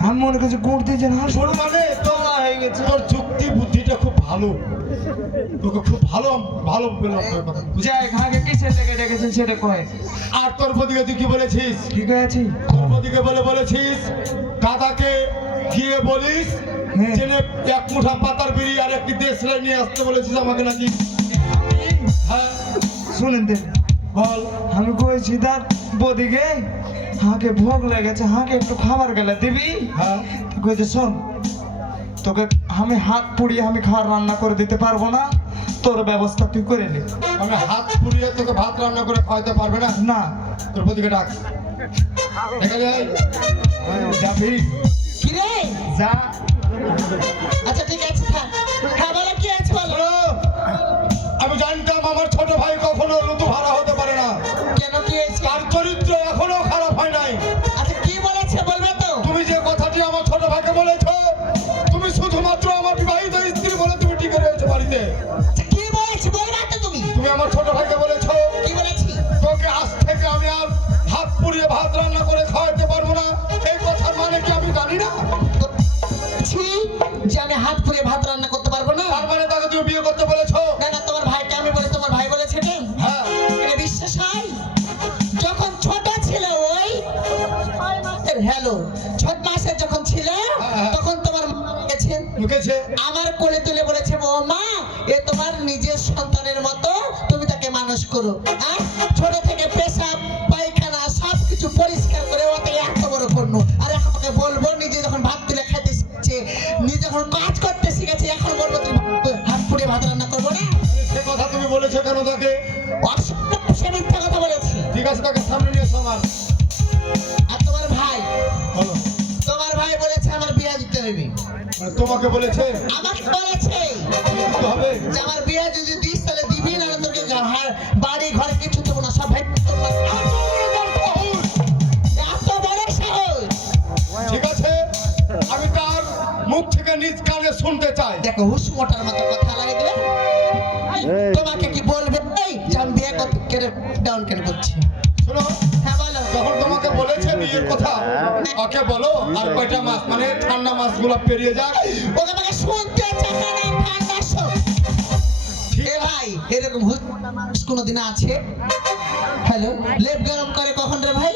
আমি মনে করছি গুড় দিয়েছেন হাস গুড মানে হয়ে গেছে তোর যুক্তি বুদ্ধিটা খুব ভালো, তোকে খুব ভালো ভালো বললাম তোর কথা। যাই আগে কিসের লেগে ডেকেছেন সেটা কয় আর তোর বদিকে তুই কি বলেছিস? কি কয়েছি তোর বদিকে বলেছিস দাদাকে গিয়ে বলিস হ্যাঁ। জেনে এক মুঠা পাতার বিড়ি আর একটি দেশ নিয়ে আসতে বলেছিস আমাকে নাকি? হ্যাঁ শুনেন দেন বল। আমি কইছি তার বদিকে হাঁকে ভোগ লেগেছে হাঁকে একটু খাবার গেলে দিবি হ্যাঁ কইছে শোন তোকে আমি হাত পুড়িয়ে আমি খাবার রান্না করে দিতে পারবো না তোর ব্যবস্থা তুই করে নে আমি হাত পুড়িয়ে তোকে ভাত রান্না করে খাওয়াতে পারবে না। না তোর প্রতিকে ডাক এখানে আয়। যাবি কি রে? যা আচ্ছা ঠিক আছে থাক। হ্যাঁ বলো কি আছে বলো। শোনো, আমি জানতাম আমার ছোট ভাই কখনো ঋতু ভাড়া হতে পারে না। কেন কি হয়েছে? তার চরিত্র এখনো খারাপ হয় নাই। আচ্ছা কি বলেছে বলবে তো? তুমি যে কথাটি আমার ছোট ভাইকে বলেছো, তুমি শুধুমাত্র আমার বিবাহিত স্ত্রী বলে তুমি টিকে রয়েছে বাড়িতে। আচ্ছা কি বলেছে বলবে তো তুমি? তুমি আমার ছোট ভাইকে বলেছো কি বলেছি? তোকে আজ থেকে আমি আর হাত পুড়িয়ে ভাত রান্না করে খাওয়াতে পারবো না। এই কথার মানে কি আমি জানি না? ছি, যে আমি হাত পুড়ে ভাত রান্না করতে পারবো না? তার মানে তাকে তুমি বিয়ে করতে বলেছো? না না তোমার ভাইকে আমি বলে তোমার ভাই বলেছে না? হ্যাঁ এটা বিশ্বাস হয়? যখন ছোট ছিল ওই হ্যালো 6 মাসের যখন ছিল হ্যাঁ। তখন তোমার মা গেছে মুখেছে। আমার কোলে তুলে বলেছে বৌমা এ তোমার নিজের সন্তানের মতো তুমি তাকে মানুষ করো। আর ছোট থেকে পেশাব পায়খানা সবকিছু পরিষ্কার করে ওকে এত বড় করলো। আর এখন ওকে বলবো নিজে যখন ভাত তুলে খেতে শিখছে নিজে যখন কাজ করতে শিখেছে এখন বলবো তুমি হাত পুড়ে ভাত রান্না করবো না? সে কথা তুমি বলেছো কেন তাকে? অসম্ভব সে মিথ্যা কথা বলেছে। ঠিক আছে তাকে সামনে নিয়ে এসো আমার। আর তোমার ভাই বলো। তোমার ভাই বলেছে আমার বিয়ে দিতে হবে। মানে তোমাকে বলেছে আমাকে বলেছে বিয়ে দিতে হবে? যে আমার বিয়ে যদি দিস তাহলে দিবি না তোকে বাড়ি ঘর কিছু দেবো না সব ভাই তোমার। এত বড় সাহস! ঠিক আছে আমি তার মুখ থেকে নিজ কানে শুনতে চাই। দেখো হুস মোটার মতো কথা লাগে দিলে তোমাকে কি বলবে এই যে আমি বিয়ে করতে কেন ডাউন কেন করছি? শোনো, হ্যাঁ বলো। যখন তোমাকে বলেছে বিয়ের কথা ওকে বলো আর কয়টা মাস মানে ঠান্ডা মাসগুলো পেরিয়ে যাক। ওকে আমাকে শুনতে চাই না ঠান্ডা সব। এ ভাই এরকম হুস কোনোদিন আছে? হ্যালো লেপ গরম করে কখন রে ভাই?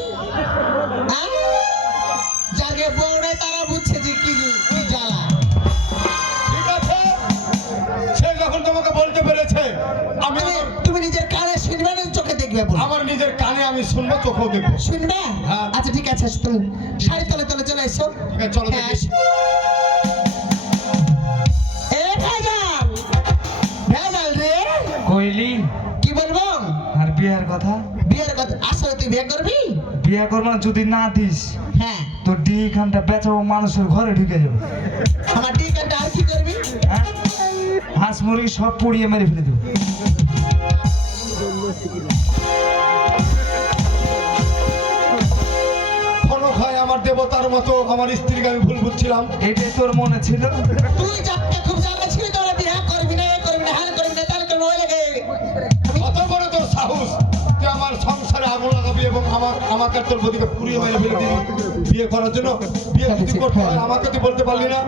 হ্যাঁ যাকে বউরে তারা বুঝছে যে কি কি জ্বালা। ঠিক আছে সে যখন তোমাকে বলতে পেরেছে আমি তুমি নিজের কানে শুনবে না চোখে দেখবে বলো? আমার নিজের কানে আমি শুনবো চোখেও দেখবো। শুনবে? হ্যাঁ। আচ্ছা ঠিক আছে এসো তুমি শাড়ি তলে তলে চলে এসো। ঠিক আছে চলো হ্যাঁ, দেখি। এসো। এ ভেজাল ভেজাল রে কইলি কি বলবো? আর বিয়ের কথা বিয়ের কথা আসলে তুই বিয়ে করবি? বিয়ে করবো না যদি না দিস হ্যাঁ তোর ডি খানটা বেচাবো মানুষের ঘরে ঢুকে যাবে আমার টিকাটা আর কি করবি? হ্যাঁ? হাঁস মুরগি সব পুড়িয়ে মেরে ফেলে দেবো ক্ষণক হয় আমার দেবতার মতো আমার স্ত্রীকে আমি ভুল বুঝছিলাম। এটাই তোর মনে ছিল তুই যাকে খুব জানা ছিল তোরা বিয়ে করবি না এ করবি না হ্যাঁ করবি না তাহলে কেন ওই লাগে? কত বড় তোর সাহস তুই আমার সংসারে আগুন লাগাবি এবং আমাকে তোর বদিকে পুড়িয়ে মেরে ফেলে দিবি বিয়ে করার জন্য? বিয়ে যদি করতে হয় আমাকে তুই বলতে পারলি না?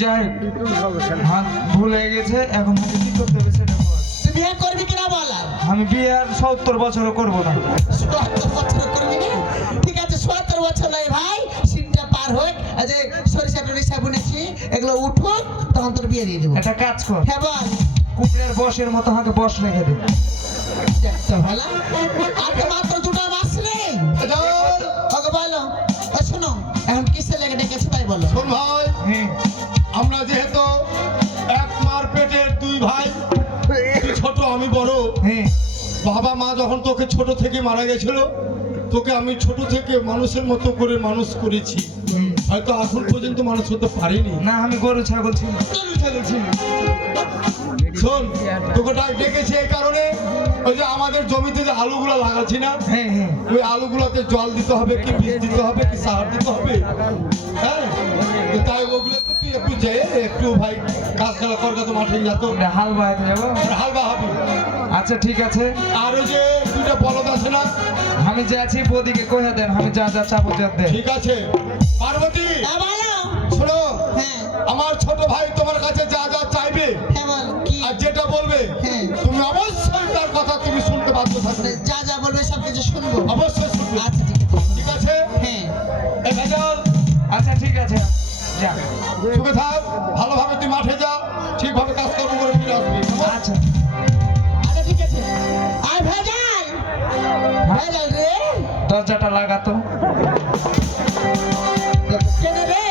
যাই হোক, হাত ভুল হয়ে গেছে এখন আমাকে কি করতে হবে সেটা বল। তুই বিয়ে করবি কিনা বল আর? আমি বিয়ে আর 70 বছরও করবো না ৭০ বছর করবি না? ঠিক আছে ৭০ বছর নয় ভাই সিনটা পার হোক এই যে সরিষা টরিষা বুনেছি এগুলো উঠুক তখন তোর বিয়ে দিয়ে দেবো। একটা কাজ কর হ্যাঁ বল। কুকুরের বসের মতো হাঁকে বস রেখে দে দেখতে ভালো আর তো মাত্র 2টা মাস নেই। যাও। ওকে বলো ও শোনো এখন কিসে লেগে ডেকেছো তাই বলো। শোন ভাই হ্যাঁ আমরা যেহেতু এক মার পেটের দুই ভাই তুই ছোট আমি বড়। হ্যাঁ বাবা মা যখন তোকে ছোট থেকে মারা গেছিল তোকে আমি ছোট থেকে মানুষের মতো করে মানুষ করেছি। হয়তো এখন পর্যন্ত মানুষ হতে পারিনি। না আমি গরু ছাগল ছিল শোন তোকে ডেকেছি এই কারণে ওই যে আমাদের জমিতে যে আলুগুলো লাগাচ্ছি না হ্যাঁ হ্যাঁ ওই আলুগুলোতে জল দিতে হবে কি বীজ দিতে হবে কি সার দিতে হবে। হ্যাঁ তো তাই ওগুলো তো তুই একটু যে একটু ভাই কাজ খেলা করগা তো মাঠে যা তো আমরা হাল বাড়াতে যাবো হালবা হবে। আচ্ছা ঠিক আছে আর ওই যে দুইটা বলদ আছে না আমি যে আছি বদিকে কহে দেন আমি যা যা চাবো যা দেন ঠিক আছে। পার্বতী হ্যাঁ বলো। শোনো হ্যাঁ আমার ছোট ভাই তোমার কাছে যা যা চাইবে হ্যাঁ বল কি? আর যেটা বলবে হ্যাঁ। তুমি অবশ্যই তার কথা তুমি শুনতে বাধ্য থাকবে। যা যা বলবে সব কিছু শুনবো। অবশ্যই শুনবে। আচ্ছা ঠিক আছে। ঠিক আছে হ্যাঁ এই ভেজাল আচ্ছা ঠিক আছে যা সুখে থাক ভালোভাবে তুই মাঠে যা ঠিকভাবে কাজকর্ম করে ফিরে আসবি। আচ্ছা ভাইরাল রে দরজাটা লাগা তো, কেন রে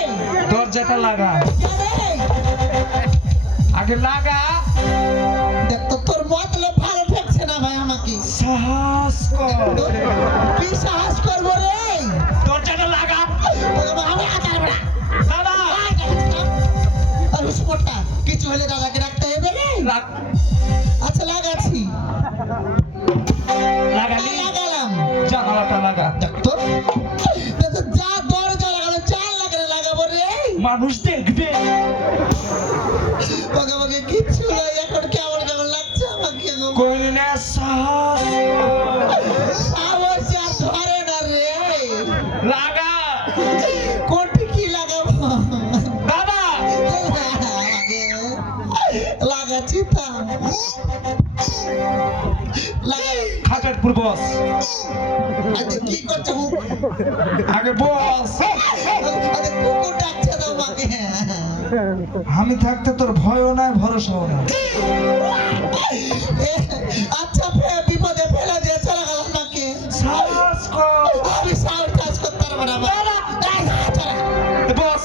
দরজাটা লাগা, কেন রে? আগে লাগা। দেখ তো তোর মতলব ভালো ঠেকছে না ভাই আমাকে। সাহস কর, কি সাহস করবো রে? দরজাটা লাগা। আমি আচার বেড়া দাদা রুসমোটটা কিছু হলে দাদাকে রাখতে হবে রে। লাগ, আচ্ছা লাগাচ্ছি, লাগালি, লাগালাম। জানালাটা লাগা। দেখ তো যা দরজা লাগালো চাল লাগালে লাগাবো রে। মানুষ দেখবে। আমাকে কিচ্ছু নাই, এখন কেমন কেমন লাগছে আমাকে। কইলি না সাহস সাহস আর ধরে না রে। লাগা। কোনটি কি লাগাবো? দাদা লাগাচ্ছি তা লাগাই। খাজারপুর বস, আরে কি করছো? আগে বস। আরে কুকুর ডাকছে তো আমাকে। আমি থাকতে তোর ভয়ও নাই ভরসাও নাই। আচ্ছা বিপদে ফেলে দিয়ে চলে গেল আমাকে। সাহস কর। আমি সাহস কাজ করতে পারবো না। বস,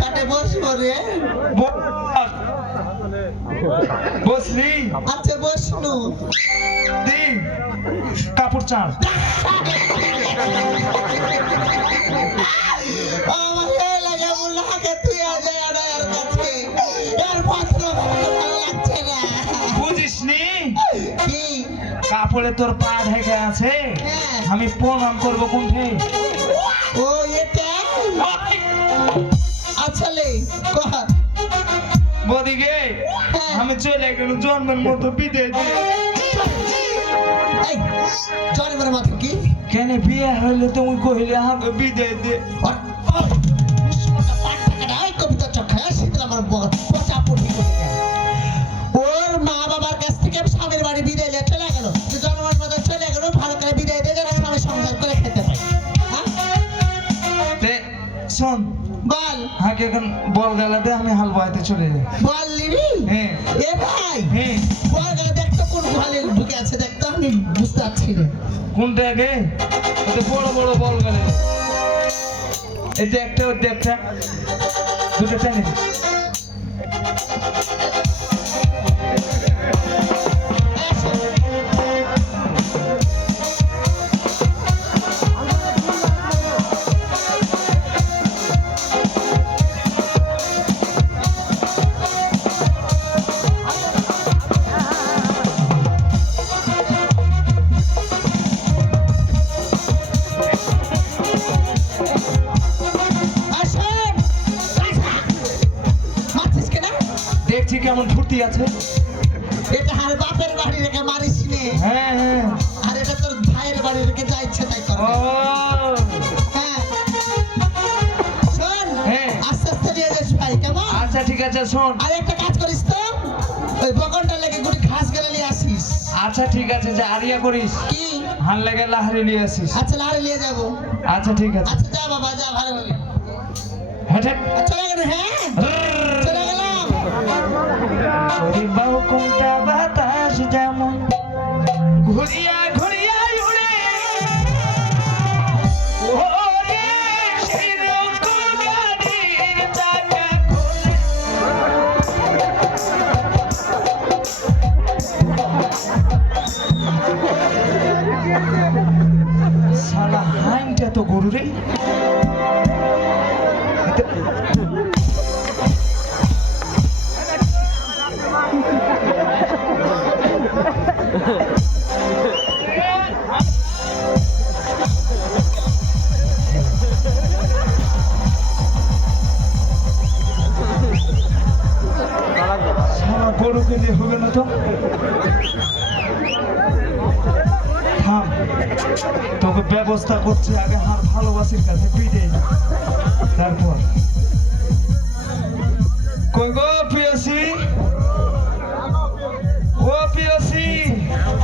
কাটে বসবো রে। বস, বসলি? আচ্ছা বসনু। দি কাপড় চান। আমাকে লাগে মুলাকে তুই আজ আর কাছে এর মাত্র ভালো লাগছে না। বুঝিসনি কি? কাপড়ে তোর পা ঢেকে আছে, হ্যাঁ। আমি প্রণাম করবো কোনঠে? ও এটা আচ্ছা লে কহ। বদিকে আমি চলে গেল জন্মের মতো বিদেশ দিয়ে। এই জন্মের মাথা কি? কেন বিয়ে হইলে তুমি কহিলে আমাকে বিদেশ দিয়ে? কবিতা চক্ষা শীতল আমার পচা পড়ি ওর মা বাবার কাছ থেকে স্বামীর বাড়ি বিদায় দিয়ে চলে গেল। জন্মের মতো চলে গেল, ভালো করে বিদায় দিয়ে যেন স্বামী সংসার করে খেতে পায়। তে শোন, বল আগে এখন বল গেলাতে আমি হাল বয়াতে চলে যাই। বল নিবি? হ্যাঁ এ ভাই হ্যাঁ। বল গেলে দেখতো কোন ঘরে ঢুকে আছে, দেখতো আমি বুঝতে পারছি না। কোনটা আগে? ওতে বড় বড় বল গেলে, এই যে একটা ওই যে একটা, দুটো টেনে দিস। দেখছি কেমন ফুর্তি আছে। এটা আর বাপের বাড়ি রেখে মারিস নে, হ্যাঁ হ্যাঁ। আর এটা তোর ভাইয়ের বাড়ি রেখে যা ইচ্ছে তাই কর। ও হ্যাঁ শোন, হ্যাঁ। আস্তে আস্তে নিয়ে যাস ভাই, কেমন? আচ্ছা ঠিক আছে শোন। আর একটা কাজ করিস তো, ওই বকনটা লেগে গুড়ি ঘাস গেলে নিয়ে আসিস। আচ্ছা ঠিক আছে, যে আরিয়া করিস, কি? হান লেগে লাহারি নিয়ে আসিস। আচ্ছা লাড়ে নিয়ে যাবো। আচ্ছা ঠিক আছে। আচ্ছা যা বাবা যা, ভালো হবে। হেঁটে চলে গেল? হ্যাঁ চলে গেলাম। বাহু কোনটা বাতাস যেমন ঘুরিয়া ঘুরিয়া উড়ে, ওরে সেরকম গাড়ির চাকা খোলে। শালা হাইনটা তো গরু রে। শালা গরুকে দিয়ে হবে না তো। থাম, তোকে ব্যবস্থা করছে, আগে হার ভালোবাসির কাছে পিটে, তারপর কই গো প্রিয়সী, ও প্রিয়সী,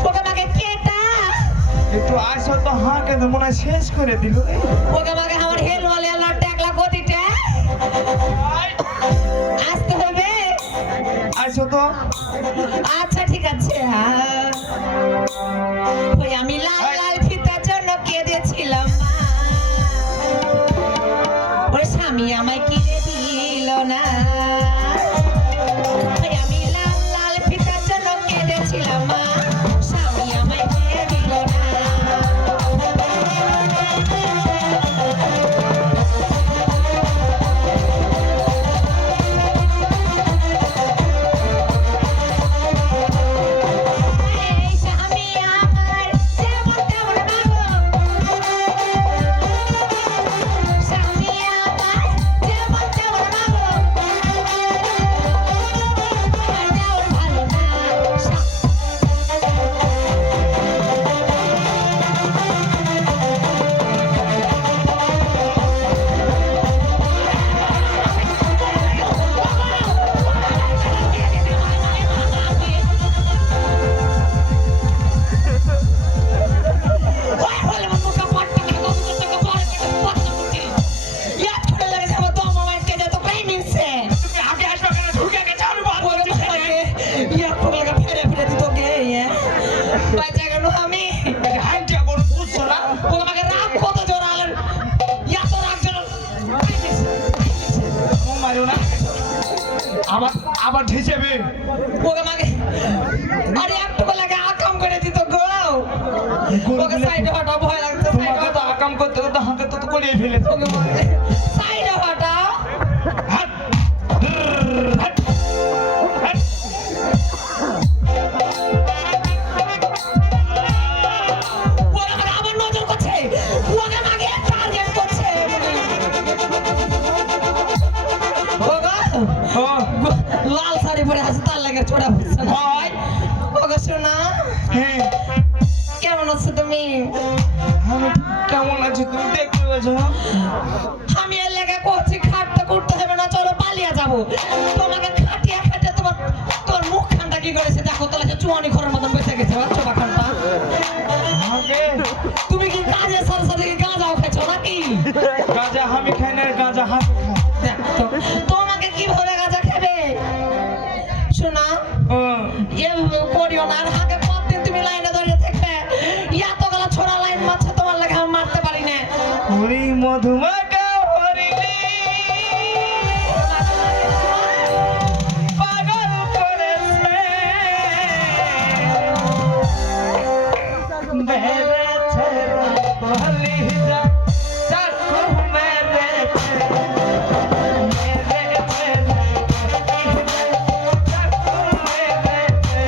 ওকে আমাকে কেটা একটু আসো তো। হাঁ কেন মনে হয় শেষ করে দিল। ওকে আমাকে আমার হেল ওয়ালে আল্লাহ টাকলা গতিটা আসতে হবে। আসো তো আচ্ছা ঠিক আছে ওই আমি লাল লাল ফিতার জন্য কেঁদেছিলাম মা ওর স্বামী আমায় কিনে দিল না ওই আমি লাল লাল ফিতার জন্য কেঁদেছিলাম মা স্বামী আমায় কিনে দিল না এই স্বামী আমার যেমন তেমন মাগো স্বামী আমার যেমন তেমন মাগো আমার তেমন ভালো না ওই বলে আমার মুখে পড়তে গেলে কত টাকা পড়ে পড়তে পড়তে ইয়াদ করে লাগে আমার তো আমার মাইকে যত প্রাইম মিলছে তুমি আগে আসবে কেন ঢুকে গেছে আমি বল ওরে বাবাকে ইয়াদ করে লাগে ফেরে ফেরে দিত গে বাচ্চা গেল আমি হাইটা কোনো বুঝছো না ও আমাকে রাগ কত জোর আলেন ইয়া তো রাগ জোর ও মারো না আবার আবার ঢেসেবে ওকে আমাকে আরে একটু লাগে আকাম করে দিত গো ওকে সাইডে হটাও ভয় লাগছে সাইডে তোমাকে তো হটাও আকাম করতে করতে হাতে তো করিয়ে ফেলেছো ওকে সাইডে হটাও হাট হাট হাট ওকে আমাকে আবার নজর করছে ওকে আমাকে টার্গেট করছে ওগো ও লাল শাড়ি পরে আছে তার লাগে ছোড়া হচ্ছে না ভাই ওগো শোনা হ্যাঁ কেমন আছো তুমি আমি কেমন আছি তুমি দেখতে পেয়েছো আমি এর লেগে করছি খাটতে করতে হবে না চলো পালিয়ে যাবো তোমাকে খাটিয়ে খাটিয়ে তোমার মুখ খানটা কি করেছে দেখো তো লাগে চুয়ানি ঘরের মতন বেঁচে গেছে চোখা খানটা আমাকে তুমি কি কাজে সাথে সাথে কি গাঁজাও খেছো নাকি গাঁজা আমি খাই না গাঁজা হাত খাই দেখো তো, তোমাকে কিভাবে গাঁজা খাবে শোনা ও এভাবে করিও না আর হাতে প্রতিদিন তুমি লাইনে ধরে থাকবে এত গলা ছোড়া লাইন মারছে তোমার লাগে আমি মারতে পারি না হরি মধুমাকা হরিণী পাগল করেছে মেরেছে বলি যা চাকু মেরেছে মেরেছে চাকু মেরেছে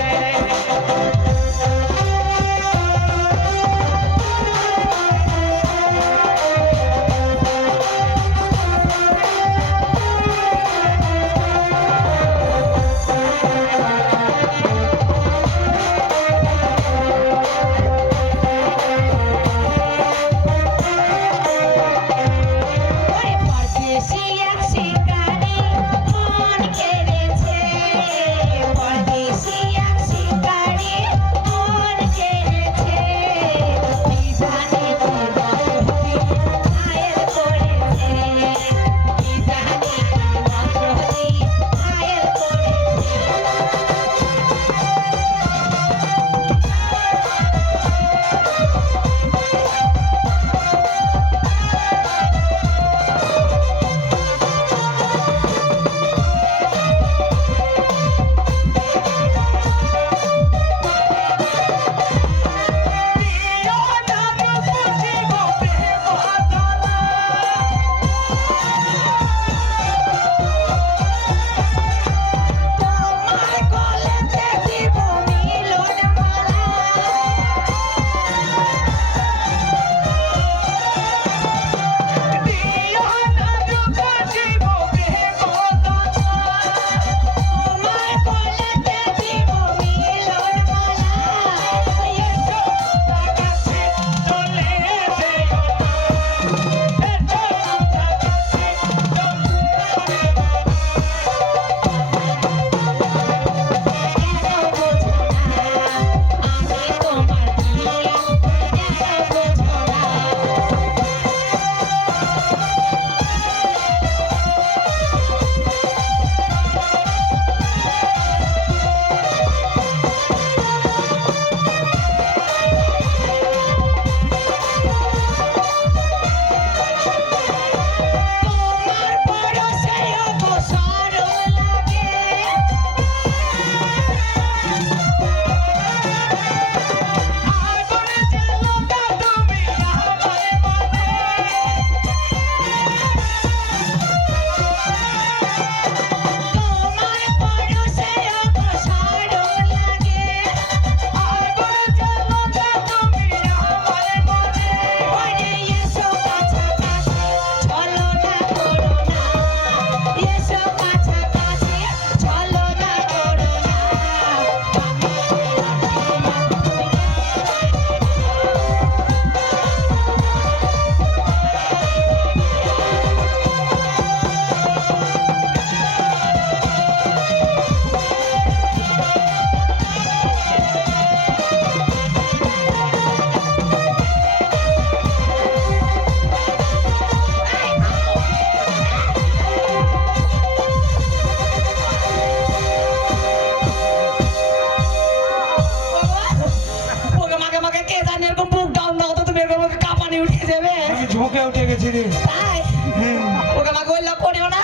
গেছে রে তাই হ্যাঁ ওকে আমাকে বললো করিও না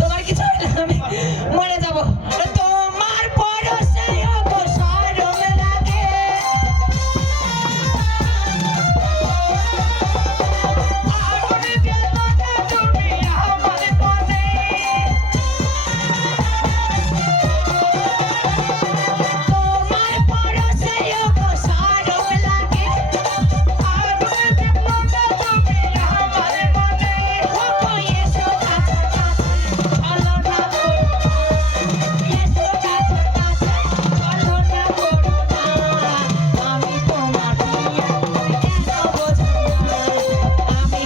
তোমার কিছু হলে আমি মরে যাব তোমার পরশে অবসরম লাগে আগুন জ্বালানো তুমি আমার মনে তোমার পরশে অবসরম লাগে আগুন জ্বালানো তুমি আমার মনে ও কই এসো কাছে কাছে চলো না এসো কাছে কাছে চলো না করুণা আমি তোমার প্রিয়া কেন বোঝো না আমি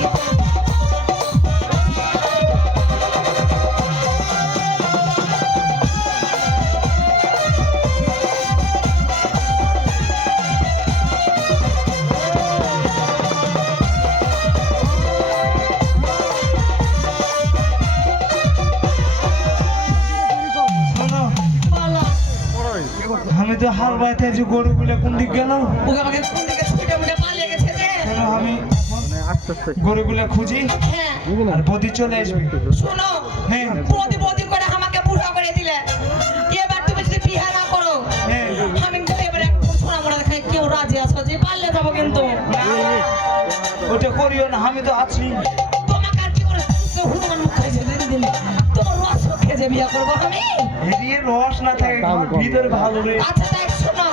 শোনো বলো আমি তো হাল বাইতে যে গরুগুলো কোন দিক গেল ওকে আমাকে কোন দিকে ছুটে মুটে পালিয়ে গেছে যে শোনো আমি গরুগুলো খুঁজি হ্যাঁ আর বদি চলে আসবে শোনো হ্যাঁ বদি বদি করে আমাকে বুড়া করে দিলে এবার তুমি যদি বিয়ে না করো হ্যাঁ আমি কিন্তু এবারে ছোড়া মোড়া দেখাই কেউ রাজি আছো যে পারলে যাবো কিন্তু ওটা করিও না আমি তো আছি তোমাকে আর কি করে কেউ হনুমান মুখ খাইছে দিন তোমার রস খেয়ে বিয়ে করবো আমি এদিকে রস না থাকে ভিতরে ভালো রে আচ্ছা তাই শোনো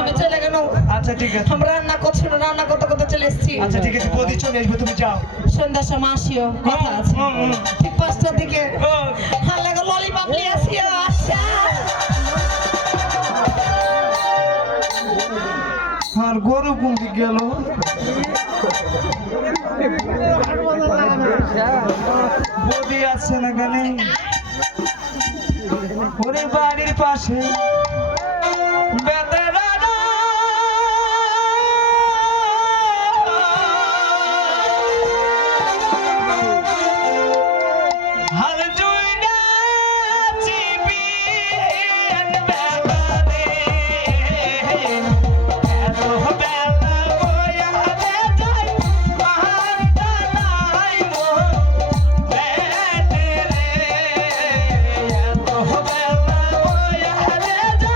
আমি চলে গেল আচ্ছা ঠিক আছে আমরা রান্না করছি না রান্না করতে করতে চলে এসেছি আচ্ছা ঠিক আছে বদি চলে আসবে তুমি যাও সন্ধ্যার সময় আসিও কথা আছে ঠিক 5টার দিকে হাল লাগা ললিপপ নিয়ে আসিও আচ্ছা আর গরু কোন দিক গেল বদি আসছে না কেন ওরে বাড়ির পাশে বেতেরানা হাল জুইনা চিবিন বেলারে এত বেলা বয়া দে যাই মাহারটা নাই মোর বেতে রে এত বেলা বয়া দে যাই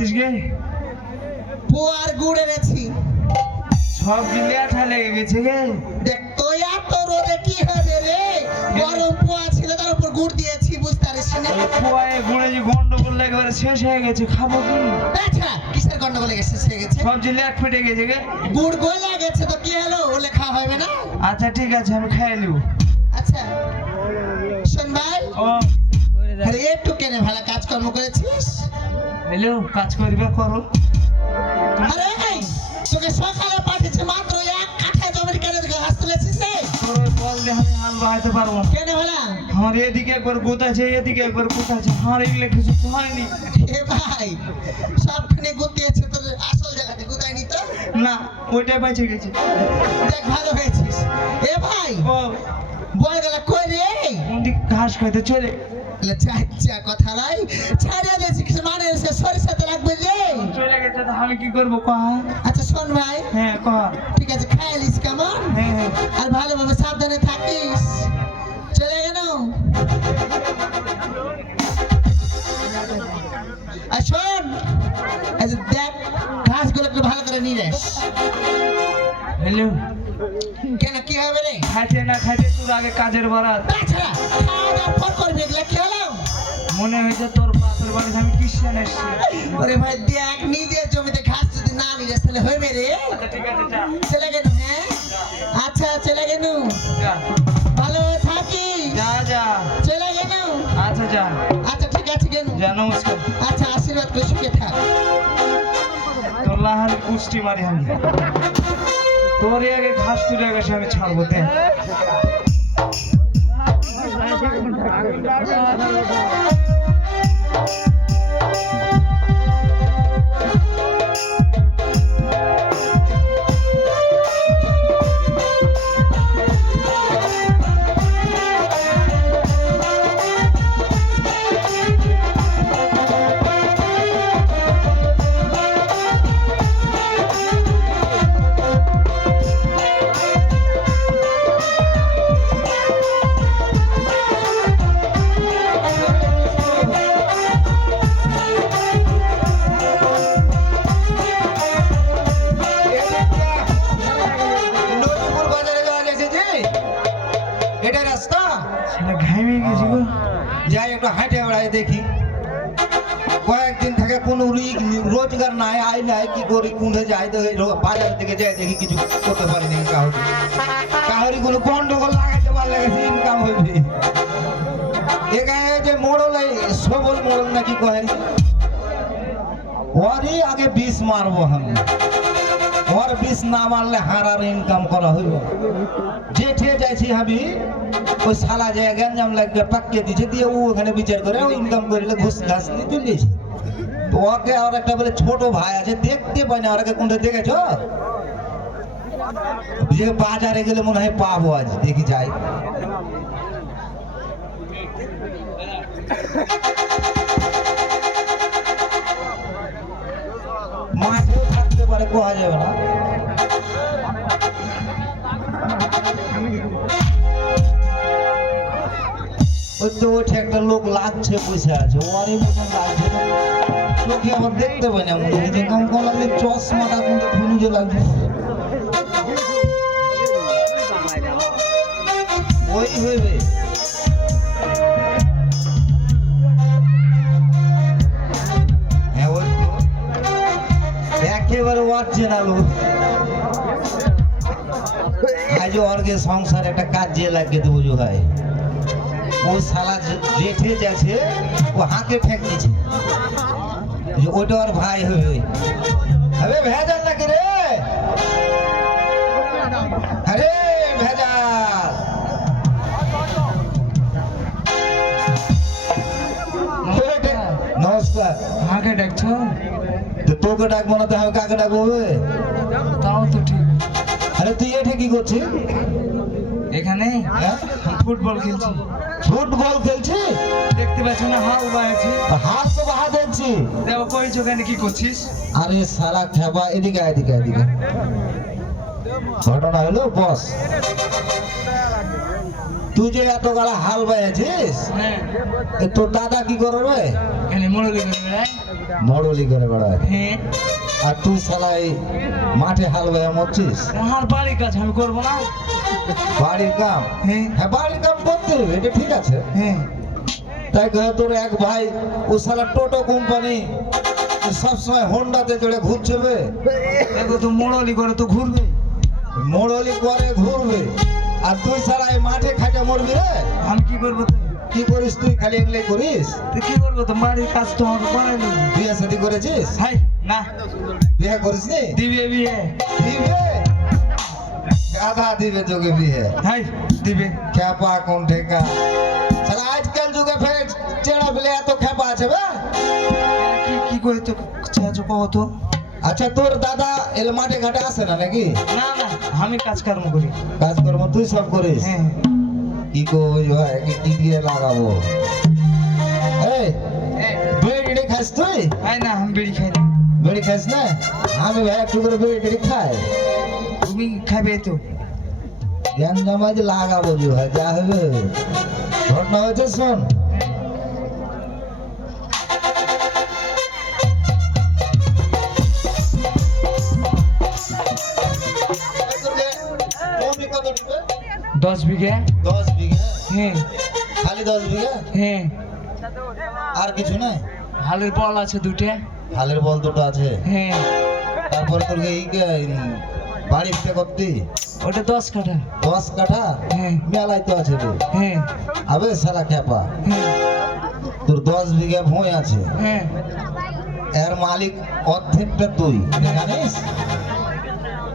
এনেছিস গে? পোয়ার গুড় এনেছি। সব গিলে আঠা লেগে গেছে গে। দেখ তো এত রোদে কি হবে রে, গরম পোয়া ছিল তার উপর গুড় দিয়েছি, বুঝতে পারিস না? ওই পোয়ায় গুঁড়ে যে গন্ডগোল একেবারে শেষ হয়ে গেছে, খাবো কি? আচ্ছা কিসের গন্ডগোলে গেছে, সে গেছে সব জিলে ফেটে গেছে গে। গুড় গলে গেছে তো কি হলো, ওলে খাওয়া হবে না? আচ্ছা ঠিক আছে, আমি খেয়ে নিব। আচ্ছা শোন ভাই, ও আরে একটু কেন ভালো কাজকর্ম করেছিস? হ্যালো, কাজ করবে করো। আরে এই, তোকে সকালে পাঠিয়েছে মাত্র এক কাঠা জমির কেন তোকে হাত তুলেছিস রে? তোর ওই বল দিয়ে আমি হাল বাহাতে পারবো না। কেন ভালা? আমার এদিকে একবার গুত আছে, এদিকে একবার গুত আছে, আমার এগুলো কিছু তো হয়নি। এ ভাই সবখানে গুতিয়েছে, তোর আসল জায়গাতে গুতায়নি তো? না, ওইটাই বেঁচে গেছে। দেখ ভালো হয়েছিস। এ ভাই ও বল গেলা কই রে? ওদিক ঘাস খাইতে চলে চাচা কথা নাই, ছাড়িয়ে দিয়েছি কিছু মানে সে সরিষাতে রাখবে যে। চলে গেছে, তো আমি কি করবো কহ? আচ্ছা শোন ভাই, হ্যাঁ কহ। ঠিক আছে খাইলিস কেমন, হ্যাঁ হ্যাঁ আর ভালোভাবে সাবধানে থাকিস। চলে গেল। আর শোন, এই যে দেখ ঘাসগুলো একটু ভালো করে নিয়ে যাস। হ্যালো, কেন কি হবে রে? খাইতে না খাইতে তোর আগে কাজের বরাত। তাছাড়া খাওয়া দাওয়ার পর করবি, এগুলো কি হলো? মনে হয়েছে তোর বাপের বাড়িতে আমি খ্রিস্টান এসছি। ওরে ভাই দেখ, নিজের জমিতে ঘাস যদি না নিয়ে যাস তাহলে হবে রে। আচ্ছা ঠিক আছে, যা চলে গেল। হ্যাঁ আচ্ছা চলে গেল, যা ভালো থাকি। যা যা। চলে গেল। আচ্ছা যা আচ্ছা ঠিক আছে গেল। যা, নমস্কার। আচ্ছা আশীর্বাদ করে সুখে থাক। তোর লাহার কুষ্টি মারি আমি। তোর আগে ঘাস তুলে গেছে, আমি ছাড়বো দে। নদীপুর বাজারে যাওয়া গেছে যে, এটা রাস্তা। সেটা ঘামে গেছি গো। যাই একটু হাঁটে বেড়াই দেখি। কয়েকদিন থেকে কোনো রোজগার নাই, আয় নাই, কি করি কুঁধে যাই তো এই বাজার থেকে যাই দেখি কিছু করতে পারিনি। কাহরি কোনো গন্ডগোল লাগাইতে পারলে গেছে ইনকাম হইবে। এখানে যে মোড়ল, এই সবল মোড়ল নাকি কহেন, ওরই আগে বিষ মারবো আমি। ওর বিষ না মারলে হারার ইনকাম করা হইব। জেঠে যাইছি আমি, ওই শালা যায় গ্যাঞ্জাম লাগবে পাকিয়ে দিছে, দিয়ে ও ওখানে বিচার করে ও ইনকাম করলে ঘুষ ঘাস নিয়ে তুলিয়েছে। তো ওকে আর একটা বলে ছোট ভাই আছে, দেখতে পাই না, ওরাকে কোনটা দেখেছ? যে বাজারে গেলে মনে হয় পাবো, আজ দেখি যাই। মাঠেও থাকতে পারে, কোয়া যাবে না। ওই তো ওইটা একটা লোক লাগছে, বসে আছে, ওরই মতন লাগছে। চোখে আবার দেখতে পাই না, মনে হয় যে কম কম লাগছে, চশমাটা কিন্তু খুলুজে লাগছে। ওই হইবে। হ্যাঁ ওই তো। একেবারে অরিজিনাল। আজ অর্গে সংসার একটা কাজ যে লাগিয়ে দেবো যে ভাই, ওই শালা জেঠে যাচ্ছে, ও হাঁকে ঠেক দিচ্ছে যে ওইটা আর ভাই হবে। আরে ভেজাল নাকি রে? আরে ভেজাল। নমস্কার। আমাকে ডাকছ? তো তোকে ডাকবো না তো আমি কাকে ডাকবো? তাও তো ঠিক। আরে তুই এটা কি করছিস এখানে? হ্যাঁ? ফুটবল খেলছি। ফুটবল খেলছি? দেখতে পাচ্ছ না হাল বাড়াচ্ছি? হাত তো বাহা দেখছি। দেখো কইছ কেন, কি করছিস? আরে সারা খেবা, এদিকে এদিকে এদিকে। ঘটনা হলো বস, তুই যে এত গালা হাল বাইছিস, হ্যাঁ, তোর দাদা কি করবে? এখানে মনোরঞ্জন মরলি করে বেড়ায় হ্যাঁ আর তুই শালা এই মাঠে হাল বয়া মরছিস আমার বাড়ির কাজ আমি করবো না বাড়ির কাম হ্যাঁ হ্যাঁ বাড়ির কাম করতে হবে এটা ঠিক আছে হ্যাঁ তাই কহে তোর এক ভাই ও শালা টোটো কোম্পানি সবসময় হোন্ডাতে চড়ে ঘুরছে বে দেখো তো মোড়লি করে তো ঘুরবে মোড়লি করে ঘুরবে আর তুই শালা এই মাঠে খাটে মরবি রে আমি কি করবো তো কি করিস তুই খালি এগুলাই করিস তো কি করবো তো বাড়ির কাজ তো আমাকে করাই নেবে বিয়ে শাদি করেছিস হাই না বিয়ে করিস নি দিবে বিয়ে দিবে আধা দিবে তোকে বিয়ে হাই দিবে খ্যাপা কোন ঠেকা শালা আজকাল যুগে ফের চেড়া বলে এত খ্যাপা আছে বে কি কি করে তো চাচু কহ তো আচ্ছা তোর দাদা এলে মাঠে ঘাটে আসে না নাকি না না আমি কাজকর্ম করি কাজকর্ম তুই সব করিস হ্যাঁ কি কই ভাই কি দিয়ে লাগাবো এই বিড়ি খাস তুই হাই না আমি বিড়ি খাই না বিড়ি খাস না আমি ভাই একটু করে বিড়ি খাই তুমি খাবে তো জ্ঞান জামাই যে লাগাবো যে ভাই যা হবে ঘটনা হয়েছে শোন জমি কত দিবে 10 বিঘা 10 বিঘা হ্যাঁ খালি 10 বিঘা হ্যাঁ আর কিছু নাই হালের বল আছে দুটো হালের বল দুটো আছে হ্যাঁ তারপরে তোর এই বাড়িতে করতে ওটা 10 কাঠা 10 কাঠা হ্যাঁ মেলাই তো আছে রে হ্যাঁ আবে শালা খ্যাপা হ্যাঁ তোর 10 বিঘা ভুঁই আছে হ্যাঁ এর মালিক অর্ধেকটা তুই জানিস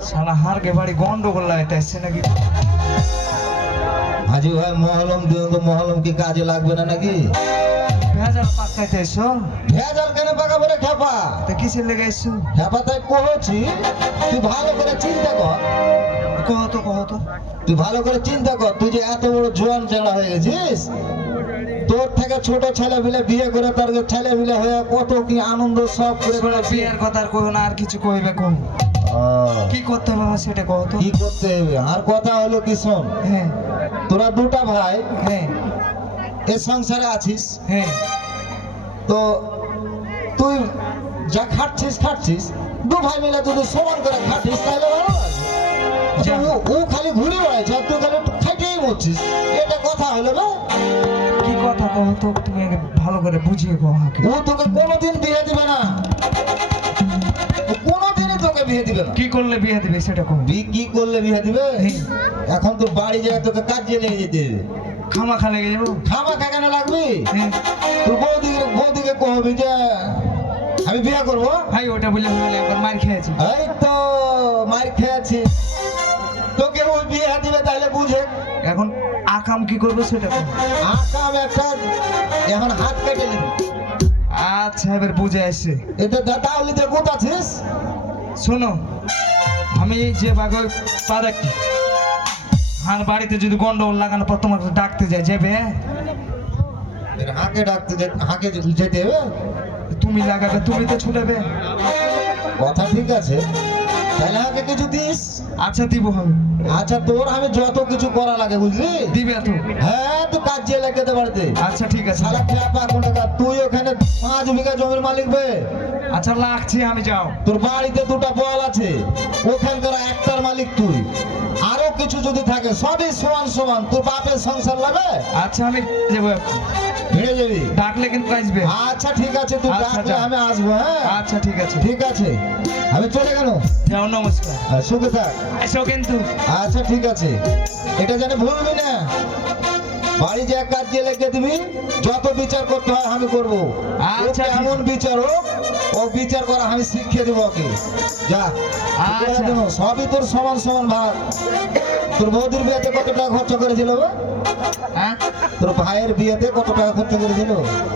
সালা হারকে বাড়ি গন্ডগোল লাগাইতে আসছে নাকি হাজি ভাই মহলম দিন তো মহলম কি কাজে লাগবে না নাকি ভেজাল পাকাইতে এসো ভেজাল কেন পাকাবো রে খ্যাপা তো কিসের লেগে এসো খ্যাপা তাই কহছি তুই ভালো করে চিন্তা কর কহ তো তুই ভালো করে চিন্তা কর তুই যে এত বড় জোয়ান চেংড়া হয়ে গেছিস তোর থেকে ছোট ছেলে মিলে বিয়ে করে তার ছেলে মিলে হয়ে কত কি আনন্দ সব করে শোনো, বেড়াচ্ছি। বিয়ের কথা আর কইও না আর কিছু কইবে কম কি করতে হবে আমার সেটা কহ তো কি করতে হবে আর কথা হলো কি শোন হ্যাঁ তোরা দুটা ভাই হ্যাঁ এ সংসারে আছিস হ্যাঁ তো তুই যা খাটছিস দু ভাই মিলে যদি সমান করে খাটিস তাহলে ভালো লাগবে। আচ্ছা, ও খালি ঘুরে বেড়াইছে আর তুই খালি একটু খাইতেই মরছিস এটা কথা হলো না কি কথা কহ তো তুমি আগে ভালো করে বুঝিয়ে কহ আমাকে ও তোকে কোনোদিন বিয়ে দিবে না ও কোনোদিনই তোকে বিয়ে দিবে না কি করলে বিয়ে দিবে সেটা কহ কি করলে বিয়ে দিবে হ্যাঁ। এখন তো বাড়ি যায় তোকে কাজে নিয়ে যেতে হবে খামা খা লেগে যাবো খামা কেন লাগবে হ্যাঁ তোর বৌদিকে কহবি যে আমি বিয়ে করবো ভাই ওটা বললে হলে একবার মার খেয়েছি এই তো মার খেয়েছি তোকে ওই বিয়ে দিবে তাহলে বুঝে এখন আকাম কি করবো সেটা কহ আকাম একটা এখন হাত কেটে নিবি আচ্ছা এবার বুঝে আসছে এতে তাহলে যে কোথাছিস শোনো আমি এই যে বাঘ পা রাখি আর বাড়িতে যদি গন্ডগোল লাগানোর পর তোমাকে ডাকতে যায় যাবে হাঁকে ডাকতে হাঁকে যেতে হবে তুমি লাগাবে তুমি তো ছুটাবে কথা ঠিক আছে তাহলে আমাকে কিছু দিস আচ্ছা দিব হবে আচ্ছা তোর আমি যত কিছু করা লাগে বুঝলি দিবে তো হ্যাঁ তুই কাজ দিয়ে লেগে বাড়িতে আচ্ছা ঠিক আছে সারা খেপা কোন টাকা তুই ওখানে 5 বিঘা জমির মালিক বে আচ্ছা লাগছে আমি যাও তোর বাড়িতে দুটো বল আছে ওখানকার একটার মালিক তুই আরো কিছু যদি থাকে সবই সমান তোর বাপের সংসার লাগে আচ্ছা আমি যাবো ভিড়ে যাবি ডাকলে কিন্তু আসবে আচ্ছা ঠিক আছে তুই আচ্ছা, ডাকলে যা। আমি আসবো হ্যাঁ আচ্ছা ঠিক আছে ঠিক আছে আমি চলে গেল যাও নমস্কার সুখে থাক এসো কিন্তু আচ্ছা ঠিক আছে এটা যেন ভুলবি না বাড়ি যে কাজ দিয়ে লেগে দিবি যত বিচার করতে হয় আমি করব আচ্ছা, ঠিক- এমন বিচার হোক ও বিচার করা আমি শিখিয়ে দেবো ওকে যা আচ্ছা। করে দেবো, সবই তোর সমান ভাগ তোর বৌদির বিয়েতে কত টাকা খরচ করেছিল বে? হ্যাঁ তোর ভাইয়ের বিয়েতে কত টাকা খরচ করেছিল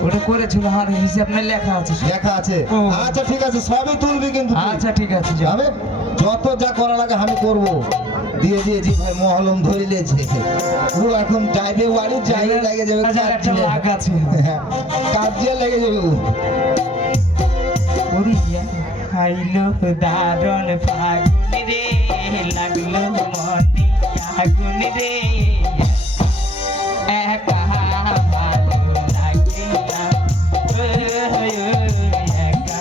ওটা করেছিল আমার হিসাব না লেখা আছে লেখা আছে ও। আচ্ছা ঠিক আছে সবই তুলবি কিন্তু তুই। আচ্ছা ঠিক আছে যাও আমি যত যা করা লাগে আমি করব দিয়ে দিয়েছি ভাই মহলম ধরে নিয়েছে ও এখন যাইবে বাড়ি যাইবে লেগে যাবে হাজার কাজ একটা দিয়ে। লাখ আছে হ্যাঁ, কাজ দিয়ে লেগে যাবে ও। ওরিয়া খাইলো দারুণ ফাগুন রে লাগলো মনে আগুন রে একা ভালো লাগে না ও, একা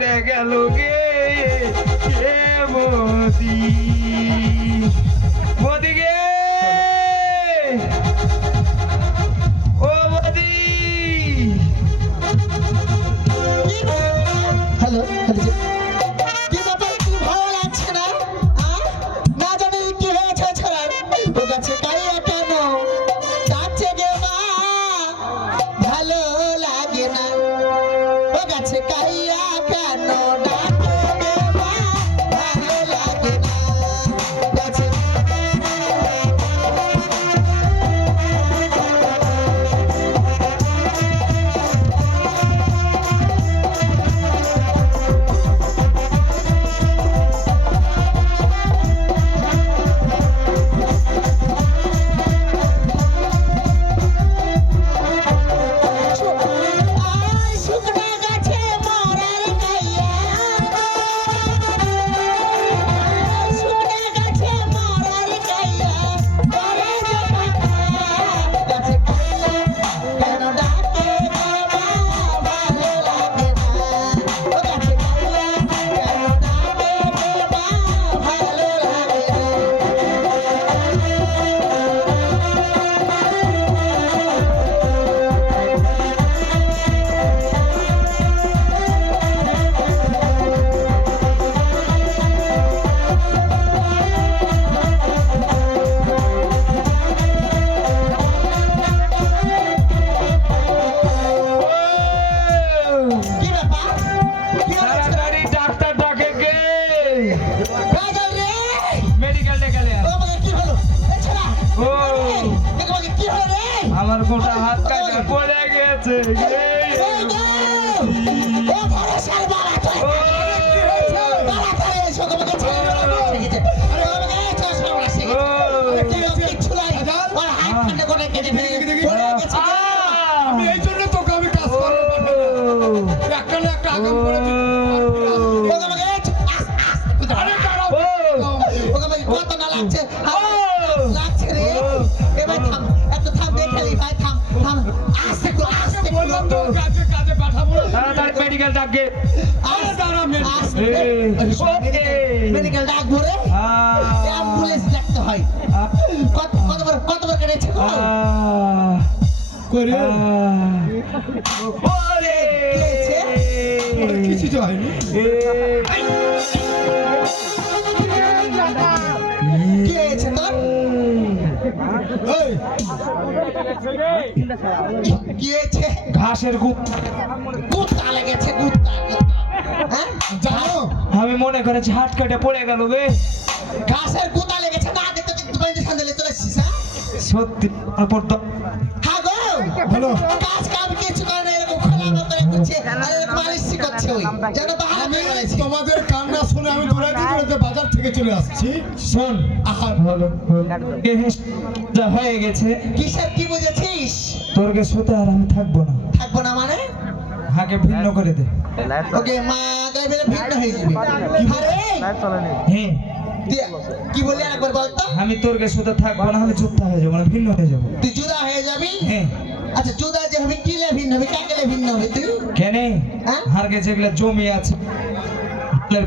পড়ে গেল গে এ মোদি মোদি গে ও মোদি হ্যালো কি ব্যাপার, কি ভালো লাগছে না? না জানি কি হয়েছে ছেলের, ও গাছে কাইয়া কেন ডাকছে গে মা, ভালো লাগে না। ও গাছে কাইয়া কেন ডাকে গে মা, ভালো লাগে না। গাছে আয় শুকনা গাছে মরার কাইয়া, শুকনা গাছে মরার কাইয়া, করে জমা গাছে কাইয়া কেন ডাকে বাবা, ভালো লাগে না। ও গাছে কাইয়া কেন ডাকে বাবা, ভালো লাগে না। কি ব্যাপার, কি হয়েছে? তাড়াতাড়ি ডাক্তার ডাকে গে বাজার রে, মেডিকেল ডেকে ও আমাকে কি হলো? এ ছেড়া, ও আমাকে কি হলো রে? আমার গোটা হাত কাটা পড়ে গেছে গে ওই গো! ও ভরসার বাবা তো! ও তাড়াতাড়ি এসো, তোমাকে ছেড়ে দেবো। আরে ও আমাকে এই চল, সামনে আসে গেছে। আরে কি হলো, কিচ্ছু নাই। ওর হাত ঠান্ডা করে কেটে ফেলে পড়ে গেছে গো। আমি এই জন্য তোকে আমি কাজ করবো একটা না একটা আগাম করে দিই। ও আমাকে এই চল, আস্তে। আরে দাঁড়াও। ও আমাকে কত না লাগছে। লাগছে রে। এবার থাম, একটু থাম, দেখে নি ভাই, থাম, থাম। আস্তে করে, আস্তে করে। বললাম তো কাজে কাজে পাঠাবো। তাড়াতাড়ি মেডিকেল ডাকে আরে দাঁড়া আস্তে। ওকে মেডিকেল ডাক ভরে অ্যাম্বুলেন্স ডাকতে হয়। কতবার কেটেছে গো? করে ওরে কি হয়েছে? ওরে কিছু তো হয়নি। কি হয়েছে তোর? এই, কি হয়েছে? ঘাসের গুপ কুত্তা লেগেছে, কুত্তা, কুত্তা। হ্যাঁ? জানো আমি মনে করেছি হাত কাটে পড়ে গেল গে ঘাসের কুত্তা লেগেছে না, দেখতে দেখতে বাইরে সামনে চলে এসেছিস, হ্যাঁ? সত্যি তারপর তো হ্যাঁ গো, বলো কাজ কাম কিছু করে না, এরকম খোলা করে করছে, আর এরকম আলিশি করছে ওই। যেন বাহানা আমি করে বলেছি। তোমাদের কান্না শুনে আমি দৌড়াতে দৌড়াতে বাজার থেকে চলে আসছি। শোন আহার হলো যা হয়ে গেছে কিসের কি বুঝেছিস? তোরকে শুতে আর আমি থাকবো না থাকবো না মানে? হাকে ভিন্ন করে দে ওকে মা গায়ে বেলে ভিন্ন হয়ে যাবে। আরে হ্যাঁ দিয়ে, কি বললি একবার বলতো? আমি তোরকে শুতে থাকবো না আমি যুদ্ধ হয়ে যাবো না ভিন্ন হয়ে যাবো তুই জুদা হয়ে যাবি? হ্যাঁ আচ্ছা জুদা যে হবে কি লে ভিন্ন হবে, কাকে লে ভিন্ন হবে তুই? কেনে হ্যাঁ? হারকে যেগুলা জমি আছে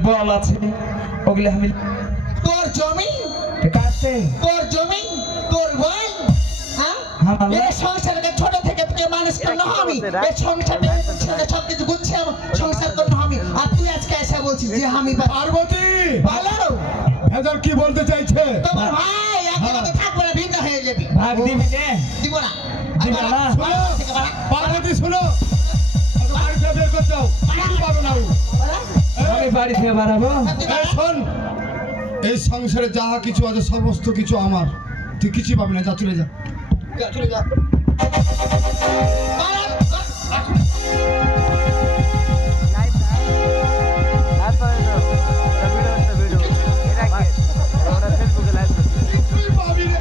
বল আছে ওগুলা আমি তোর জমি, কাটতে তোর জমি, তোর বল, হ্যাঁ? আমার- এই সংসারকে ছোট থেকে তোকে মানুষ করতে হবে। এই সংসারকে সব কিছু গুছিয়ে সংসার করতে হবে। আর তুই আজকে এসে বলছিস যে আমি পার্বতী ভালো, ভেজাল কি বলতে চাইছে? তোমার ভাই একেবারে থাকবে না, ভিন্ন হয়ে যাবি। ভাগ দিবি কে দিব না। দিবে না? শোনো পার্বতী শোনো, ওকে বাড়ি থেকে বের করতে দাও। কিছু পাবে না ও। আমি বাড়ি থেকে বাড়াবো এই শোন, এই সংসারে যাহা কিছু আছে সমস্ত কিছু আমার, তুই কিছু পাবি না, যা চলে যা। চলে যা। তুই পাবি না।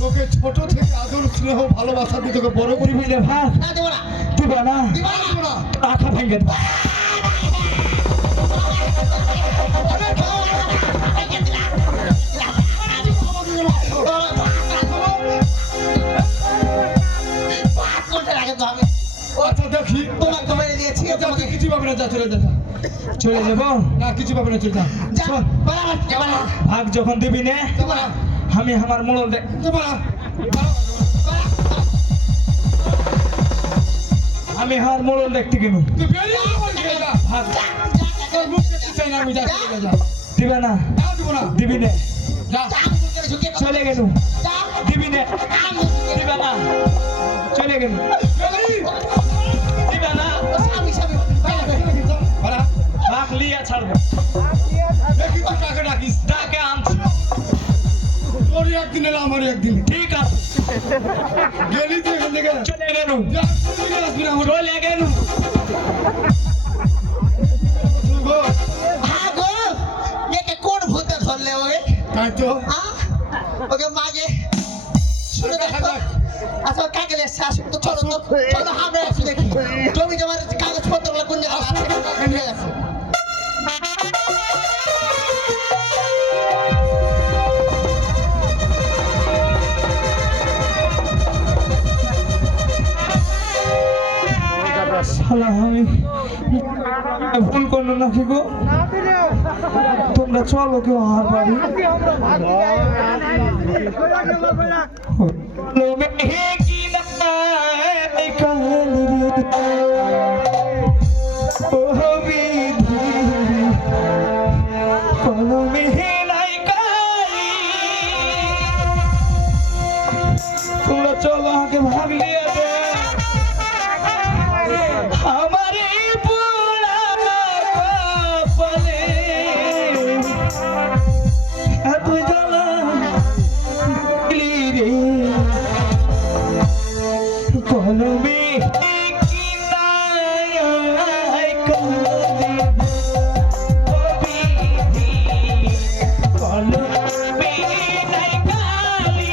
তোকে ছোট থেকে আদর স্নেহ ভালোবাসা দিয়ে তোকে বড় করি। দিবি না ভাগ না দিব না, দিব না দিব না। পারবো না। টাকা ভেঙে দেবো পাঁচ করতে লাগে তো আমি। আচ্ছা দেখি তোমাকে তো মেরে দিয়েছি যা, তুই কিছু পাবে না, যা চলে যা, যা। চলে যাবো না কিছু পাবে না, চলে যা। যা পালা পালা ভাগ যখন দিবি না পালা আমি আমার মোড়ল দেখ যা, পালা। আমি আমার মোড়ল দেখতে গেলু তুই বেরিয়ে আয় আমার দিকে, যা। ভাগ তোর মুখ দেখতে চাই না আমি, যা, চলে যা, যা। দিবে না যা, দিব না। দিবি না যা। চলে গেলু দিবি না দিবে না চলে গেলু বেরিয়ে। দিবে না পালা। ভাগ লিয়া ছাড়বো দেখি তুই কাকে ডাকিস। তাকে আনছি তোরই একদিন এলো, আমারই একদিন। ঠিক আছে গেলি তুই এখান থেকে। চলে গেলু যা, তুই আসবি না আমার। চলে গেলু গো। ভাগো একে কোন ভূতে ধরলে ওই তাই তো। ওকে মাগে শুনে দেখো আচ্ছা কাকে লে শাসক তো চলো তো চলো আমরা একটু দেখি জমি জমার কাগজপত্রগুলো কোন জায়গায় আছে নিয়ে আসো শালা আমি ভুল করলো নাকি গো তোমরা চলো কেউ আর বাড়ি তোমরা চলো আমাকে ভাগ নিয়ে দে আমারে পোড়া কপালে এত জ্বালা দিলি রে কলমে কিনায় কালি কলমে নাই কালি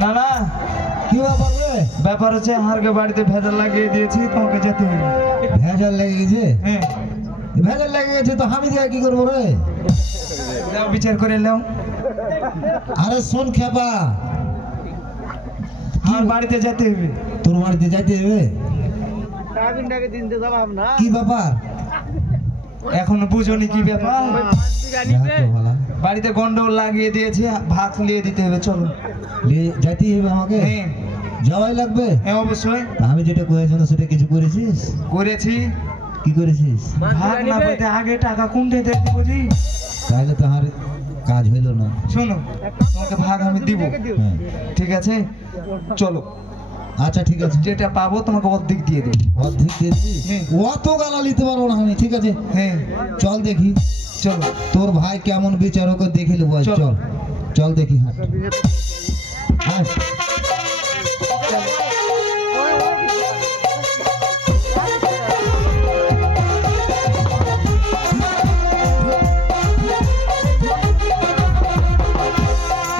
না না কি ব্যাপার রে ব্যাপার হচ্ছে হারকে বাড়িতে ভেজাল লাগিয়ে দিয়েছি তোমাকে যেতে হবে ভেজাল লেগে গেছে হ্যাঁ ভেজাল লেগে গেছে তো আমি দিয়ে কি করবো রে যাও বিচার করে নাও আরে শোন খেপা আমার বাড়িতে যেতে হবে তোর বাড়িতে যাইতে হবে কি ব্যাপার এখনো বুঝোনি কি ব্যাপার যাক তো ভালো। বাড়িতে গন্ডগোল লাগিয়ে দিয়েছে ভাত নিয়ে দিতে হবে চলো যাইতে হবে আমাকে হ্যাঁ যাওয়াই লাগবে হ্যাঁ অবশ্যই তা আমি যেটা করেছিলাম সেটা কিছু করেছিস করেছি কি করেছিস? ভাগ না পেতে আগে টাকা কোনটা দেখতে বুঝি। তাহলে তো আর কাজ হইল না। শোনো, তোমাকে ভাগ আমি দিব, হ্যাঁ। ঠিক আছে? চলো, আচ্ছা ঠিক আছে, যেটা পাবো তোমাকে অর্ধেক দিয়ে দেবো। অর্ধেক দিয়ে দিবি? হ্যাঁ। অত গালা নিতে পারবো না আমি, ঠিক আছে? হ্যাঁ, চল দেখি চলো। তোর ভাই কেমন বিচারক দেখে নেবো আজ। চল। চল চল দেখি। হাট হাট।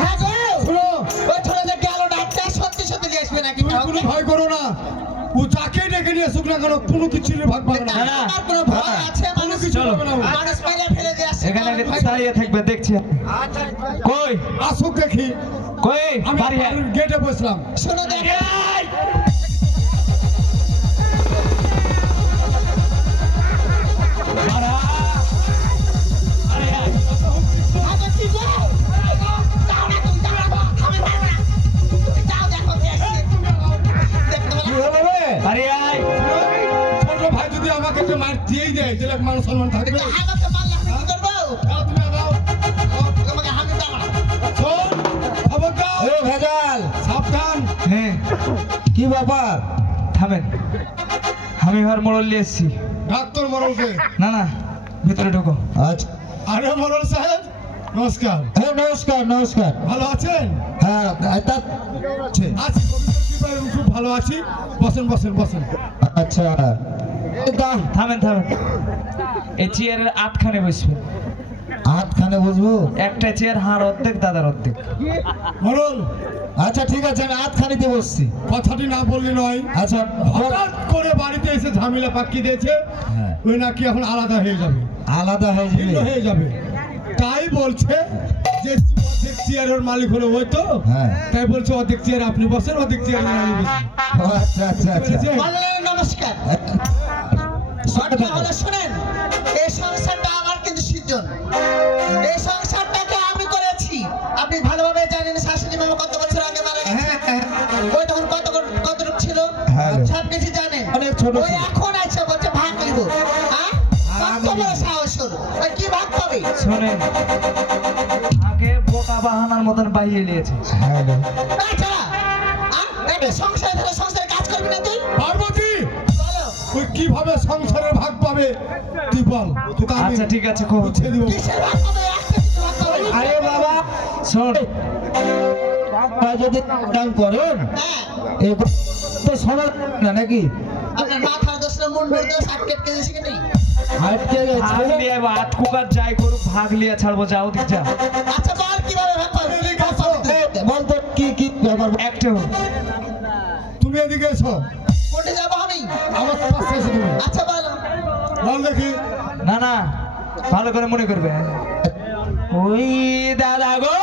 হ্যাঁ গো, শোনো, ওই ছোটটা গেল ডাক্তার, সত্যি সত্যি নিয়ে আসবে নাকি? তুমি কোনো ভয় করো না, ও যাকে ডেকে নিয়ে আসুক না কেন কোনো কিছুর ভাগ পাবে না। না। আমার কোনো ভয় আছে? কোনো মানুষ কিছু পাবে না ও। মানুষ মেরে ফেলে দিয়ে আসছে। এখানে আগে দাঁড়িয়ে থাকবে, দেখছি। কই আসুক দেখি। কই আমি বাড়ি আয়। গেটে বসলাম। শোনো দেখ, বাড়া। আরে আয়। আগে কি গো? যাও না তুমি, যাও না, আমি পারবো না। তুমি যাও, দেখো কে আসছে। দেখতে কি পেলে? হলো রে? বাড়ি আয়। ছোট ভাই যদি আমাকে যে মার দিয়েই দেয় তাহলে মান সম্মান থাকবে। আমাকে মারলে আমি কি করবো? যাও তুমি যাও। তোমাকে হাতে দাও না। শোন, খবরদার, এ ভেজাল, সাবধান। হ্যাঁ, কি ব্যাপার? থামেন, আমি এবার মোড়ল নিয়ে এসছি। ডাক্তার মরলকে। না না, ভিতরে ঢুকো। আচ্ছা, আরে মরল সাহেব, নমস্কার। হ্যাঁ নমস্কার নমস্কার। ভালো আছেন? হ্যাঁ তা আছে। আছি, পবিত্র কৃপায় আমি খুব ভালো আছি। বসেন বসেন বসেন। আচ্ছা থামেন থামেন, এই চেয়ারের আটখানে বসবেন। হাতখানে বসবো? একটা চেয়ার হাড় অর্ধেক, দাদার অর্ধেক। মরল, আচ্ছা ঠিক আছে, আমি হাতখানিতে বসছি। কথাটি না বললে নয়। আচ্ছা হঠাৎ করে বাড়িতে এসে ঝামেলা পাকিয়ে দিয়েছে, হ্যাঁ। ওই নাকি এখন আলাদা হয়ে যাবে, আলাদা হয়ে ভিন্ন যাবে? হয়ে যাবে। তাই বলছে যে অর্ধেক চেয়ারের মালিক হলো ওই তো, হ্যাঁ। তাই বলছে অর্ধেক চেয়ার আপনি বসেন, অর্ধেক চেয়ার আমি বসি। ও, আচ্ছা আচ্ছা আচ্ছা। বুঝেছেন? বললেন নমস্কার। ঘটনা হলো শোনেন, এই সংসারটা আমার কিন্তু সৃজন। এই সংসারটাকে আমি করেছি। আপনি ভালোভাবে জানেন শাশুড়ি মামা কত বছর আগে মারা গেছে। ওই তখন কতটুকু ছিল হ্যাঁ। সব কিছু জানেন। অনেক ছোট ওই ছিল। এখন আছে বলছে ভাগ নিব। হ্যাঁ, কত বড় সাহস ওর। ওই কি ভাগ পাবে? শোনেন, আগে বোকা বাহানার মতন বাইয়ে নিয়েছে। হ্যাঁ রে। তাছাড়া একটা সংসার ধরে সংসারে কাজ করবি না তুই? পার্বতী, বলো ওই কিভাবে সংসারের ভাগ পাবে তুই বল, তোকে আমি আচ্ছা ঠিক আছে, খুব বুঝিয়ে দিব। কিসের ভাগ পাবে? একটা কিছু ভাগ পাবে না। আরে বাবা, শোন, বাবা যদি কাম করেন হ্যাঁ, এ তো শোনা না নাকি? আপনার মাথার দোষ না মুন্ডুর দোষ, আটকেট কে দিয়েছে কি নেই? হাঁটতে ভাগ গেছে। লিয়ে আট কুকার যাই করুক, ভাগ লিয়ে ছাড়বো, যাও দিক যা। আচ্ছা বল কিভাবে ভাগ পাবে? এদিকে আসো। বলতো কি ব্যাপার? একটা হোক। তুমি এদিকে এসো, কোর্টে যাবো আমি? আমার পাশে এসো তুমি। আচ্ছা বলো। বল দেখি। না না, ভালো করে মনে করবে। ওই দাদা গো,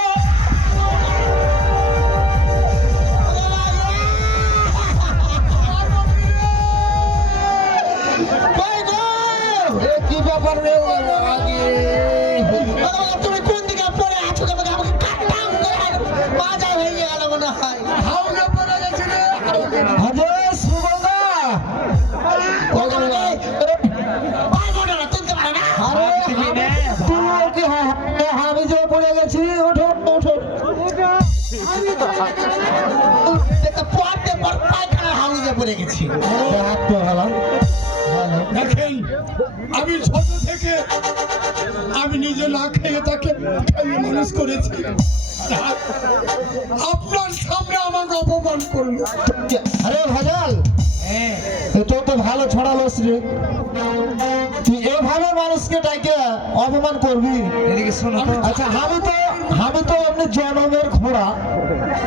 কই গো? এ কি ব্যাপার রে? আগে বাবা, তুমি কোন দিকে পড়ে আছো? তোমাকে আমাকে কাটতাম করে মাজা হয়ে গেল মনে হয়। হাওড়া পড়ে গেছে রে। আরে সুগন্ধা, পারবো না, তুলতে পারে না। আরে দিবি না? তুই কি আমি যে পড়ে গেছি? ওঠো ওঠো। দেখো পড়তে পর পায়খানার হাউজে পড়ে গেছি। হাত তো ভালো। দেখেন, আমি ছোট থেকে আমি নিজে না খেয়ে তাকে খাইয়ে মানুষ করেছি। আপনার সামনে আমাকে অপমান করলো। আরে ভেজাল, হ্যাঁ, তোর তো ভালো ছড়ালোস রে। তুই এভাবে মানুষকে ডাকে অপমান করবি? এদিকে শোনো তো। আচ্ছা আমি তো এমনি জনমের খোড়া,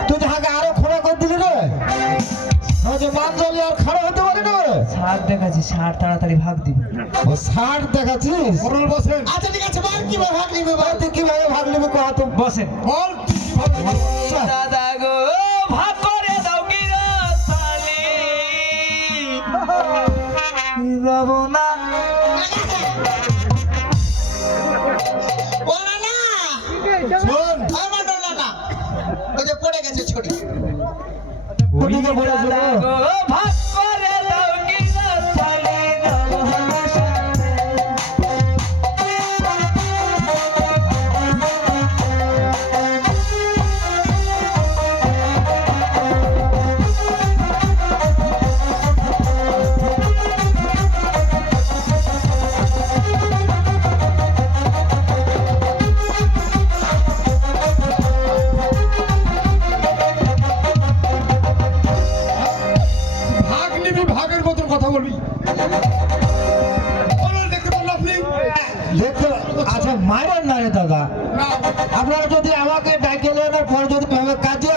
তুই যাকে আরো খোড়া করে দিলি রে। আমি যে মান জলে আর খারাপ হতে পারি না। সার দেখাচ্ছি, সার তাড়াতাড়ি ভাগ দিবি। ও 60 দেখাচ্ছিস? মরল বসেন, আচ্ছা ঠিক আছে, বল কিভাবে ভাগ নিবে বল। তুই কিভাবে ভাগ নিবি কহ তো? বসেন। বল তুই কিভাবে ভাগ করবি? দাদা গো, ভাগ করে দাও কি রাসালি যাবো না। ও না না, শোন, আমার না না, ওই যে পড়ে গেছে ছড়ি। ওই ওদিকে বলে দাদা দিলো। গো, ভাগ করে দাও কি রাসালি যাবো না। দেখতে আচ্ছা মারেন না রে দাদা না আপনারা যদি আমাকে ডাকে নেওয়ার পর যদি ভাবে কাজে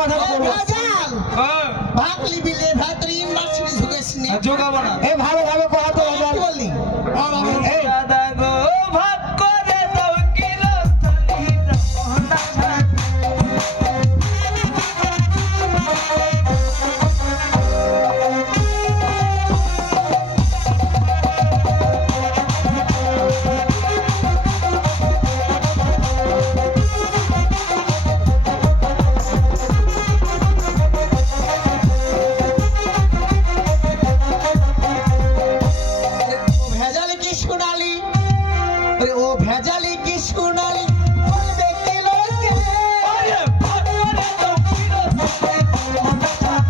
কথা বলবো। ভেজাল হ্যাঁ ভাগলি বিলে ভাতরি ইউনিভার্সিটি ঢুকেছিনি আর যোগাবো না এ ভালোভাবে কথা তো কি বললি আর আমার এই দাদা গো ভাগ করে দাও কিলো থালি মোহনা ছাড় ভেজালে কি শোনালি আরে ও ভেজালি কি শোনালি বলবে কি লোকে আরে ভাগ করে দাও কিলো থালি মোহনা ছাড়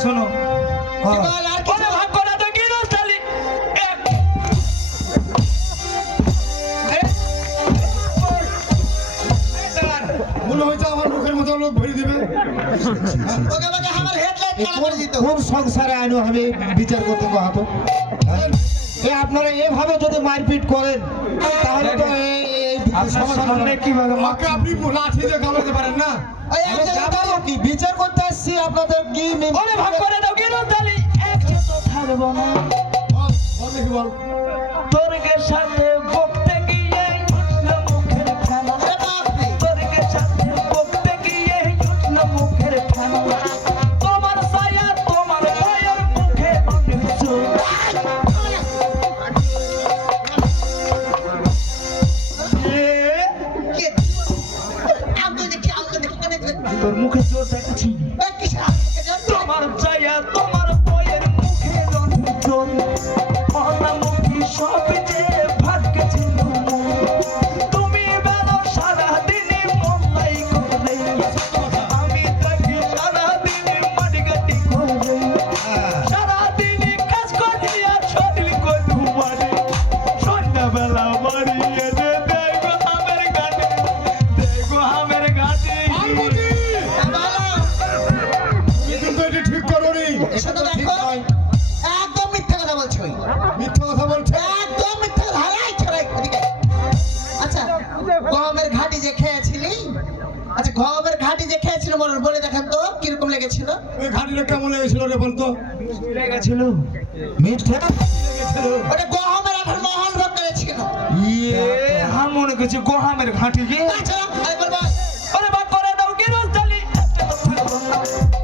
শোনো কি বল আর কি ওরে ভাগ করে দাও কিলো থালি এক মনে হয়েছে আমার মুখের মতো লোক ভরে দিবে ওকে বলে আমার হেডলাইট কালা করে দিত কোন সংসারে আইনো আমি বিচার করতে কহাতো এ আপনারা এভাবে যদি মারপিট করেন তাহলে তো এই আপনার সমস্যা সামনে হবে। কিভাবে আমাকে আপনি লাঠি দিয়ে কামড়াতে পারেন না ওই আমি যাবো কি বিচার করতে আসছি আপনাদের কি ওরে ভাগ করে দাও কিলো থালি এক তো থাকবো না বল বল দেখি বল তোরকে সাথে বকতে গিয়ে উঠলো মুখের খানা আরে বাপ রে তোরকে সাথে বকতে গিয়ে উঠলো মুখের খানা তোমার ছায়া তোমার ছায়ার মুখে অনেক জোর কে আগে দেখি কেন তোর মুখে জোর দেখাচ্ছি কি সাথে তোমার ছায়া তোমার বয়ের মুখে অনেক জোর অনামুখী সব যে ভাগ্যে ছিল তুমি বেলো সারাদিনই মলাই করে আমি থাকি সারাদিনই মাটিকাটি করে সারাদিনই কাজ করিয়া শরীর কইলু মারে সন্ধ্যাবেলা বাড়ি এসে দেখো আমের ঘাটে পার্বতী বলো তুমি কিন্তু এটা ঠিক করোনি এসো তো ঠিক দেখো নয়। একদম মিথ্যা কথা বলছো মিথ্যা কথা বলছে একদম মিথ্যা ধারাই ছড়াই এদিকে আচ্ছা গমের ঘাটি যে খেয়েছিলি আচ্ছা গমের ঘাটি যে খেয়েছিল মনে বলে দেখান তো কিরকম লেগেছিল ওই ঘাটিটা কেমন লেগেছিল রে বলতো লেগেছিল মিথ্যা লেগেছিল ওটা গমের আঠার মহল ভোগ করেছিল ইয়ে হাম মনে করছি গোহামের ঘাটি গিয়ে আচ্ছা আরেকবার বল ওরে বাক করে দাও কি রস্তালি একটা তো থাকবো না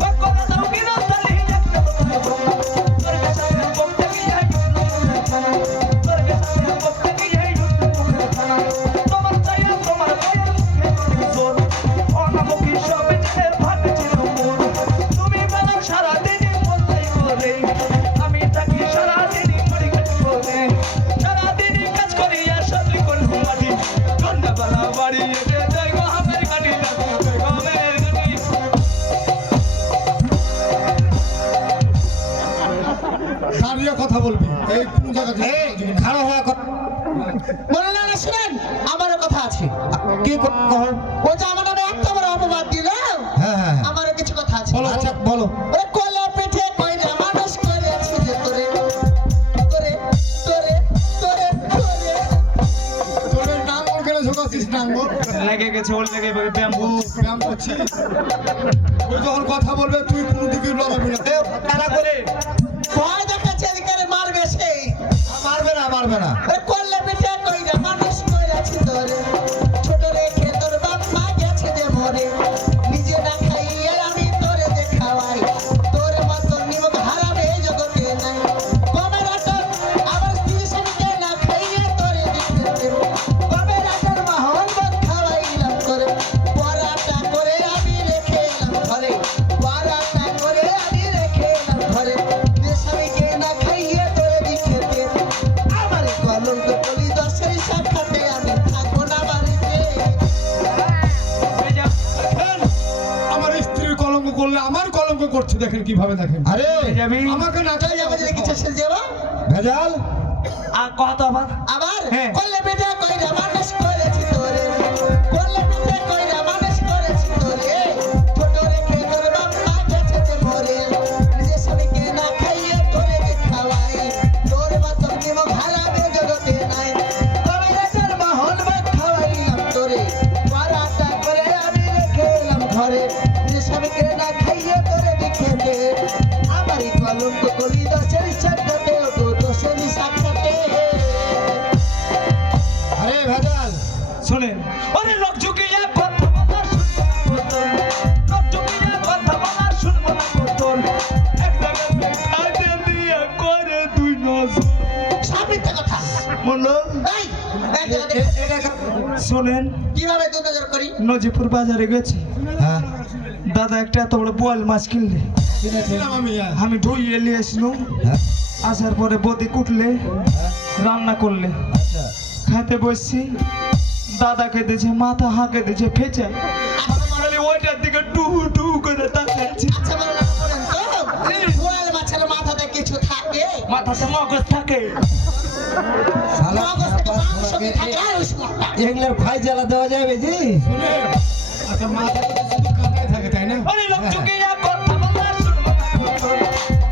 বাক করে দাও কি রস্তালি একটা তো থাকবো না তোর কাছে বকতে গিয়ে তোর কাছে বকতে গিয়ে খানা তোমার চাইয়া তোমার বয়ের মুখে অনেক জোর অনামুখী সব যে ভাগ ছিল মোর তুমি বেলা সারাদিনই মলাই করে আমি থাকি সারাদিনই মাটিকাটি করে সারাদিনই কাজ করিয়া সবলি করলু মাটি সন্ধ্যাবেলা বাড়ি এসে দেখো আমের ঘাটি দেখো আমের ঘাটি দাঁড়িয়ে কথা বলবি এই কোন জায়গা এই খাড়া হওয়া বলে না শুনেন আমারও কথা আছে কি কহ ও যে আমার নামে এত বড় অপবাদ দিল হ্যাঁ হ্যাঁ আমারও কিছু কথা আছে বলো, আচ্ছা বলো ওরে কোলে পিঠে কইরা মানুষ করেছি যে তোরে তোরে তোরে তোরে তোরে তোর এই নাঙ্গল কেন ঝোকাছিস নাঙ্গল লেগে গেছে ওর লেগে ব্যায়াম ও ব্যায়াম করছি ওই যখন কথা বলবে তুই কোনো দিকে লড়াবি না তারা করে ভয় দেখাচ্ছে এদিকে মারবে সেই মারবে না ওরে কোলে পিঠে কইরা মানুষ করেছি তোরে ছোট রেখে তোর বাপ মা গেছে যে মরে নিজে না খাইয়ে আমি তোরে দেখাওয়াই তোর মতো নিমক হারাবে এই জগতে নাই কবে রাতর আমার স্ত্রী স্বামীকে না খাইয়ে তোরে দিতে কবে রাতর মাহল ভাত খাওয়াইলাম তোরে পরাটা করে আমি রেখে এলাম ঘরে পরাটা করে আমি রেখে এলাম ঘরে যে স্বামীকে না খাইয়ে তোরে দিতে আমার কলঙ্ক কলি দশের সাক্ষাতে আমি থাকবো না বাড়িতে আমার স্ত্রীর কলঙ্ক করলে আমার কলঙ্ক করছে দেখেন কিভাবে দেখেন আরে যাবি আমাকে না চলে যাবো যদি কিছু শেষ যাবো ভেজাল আর কত আবার আবার হ্যাঁ। করলে বেটা কইরা মানুষ করেছি তোরে করলে বেটা কইরা মানুষ করেছি তোরে ছোট রেখে তোর বাপ মা গেছে তে মরে নিজের স্বামীকে না খাইয়ে তোরে খাওয়াই তোর মতন কি মো ভালাবে জগতে নাই তবে রাজার মাহল ভাত খাওয়াইলাম তোরে পরাটা করে আমি রেখে এলাম ঘরে নিজের স্বামীকে না খাইয়ে তোরে খেতে আমারই কলঙ্ক কলি দশের সাথে দোষের সাথে আরে ভেজাল শোনেন ওরে লোক ঝুঁকিয়া কথা বলা শুনবো না লোক ঝুঁকিয়া কথা বলা শুনবো না তোর এক জায়গাতে খাইতে দিয়া করে দুই নজর সাবিত্র কথা বললো এই এক জায়গাতে শোনেন কিভাবে দুই নজর করি নজিপুর বাজারে গেছি হ্যাঁ দাদা একটা এত বড় বোয়াল মাছ কিনলে ছিলাম আমি আমি ধুইয়ে নিয়ে আসলাম হ্যাঁ আসার পরে বদি কুটলে রান্না করলে আচ্ছা খাইতে বসছি দাদা খেতেছে মাথা হাঁকে দিচ্ছে ফেচে খালি ওইটার দিকে টু টু করে তাকাচ্ছি আচ্ছা বলেন তো বোয়াল মাছের মাথাতে কিছু থাকে মাথাতে মগজ থাকে শালা মগজ থেকে মাংস কি থাকে আর উষ্ণতা এগুলোর ভাই জ্বালা দেওয়া যাবে জি শুনে আচ্ছা মাথা তো শুধু কাঁটাই থাকে তাই না আরে লোক চুকিয়া কথা বলা শুনবো না তোর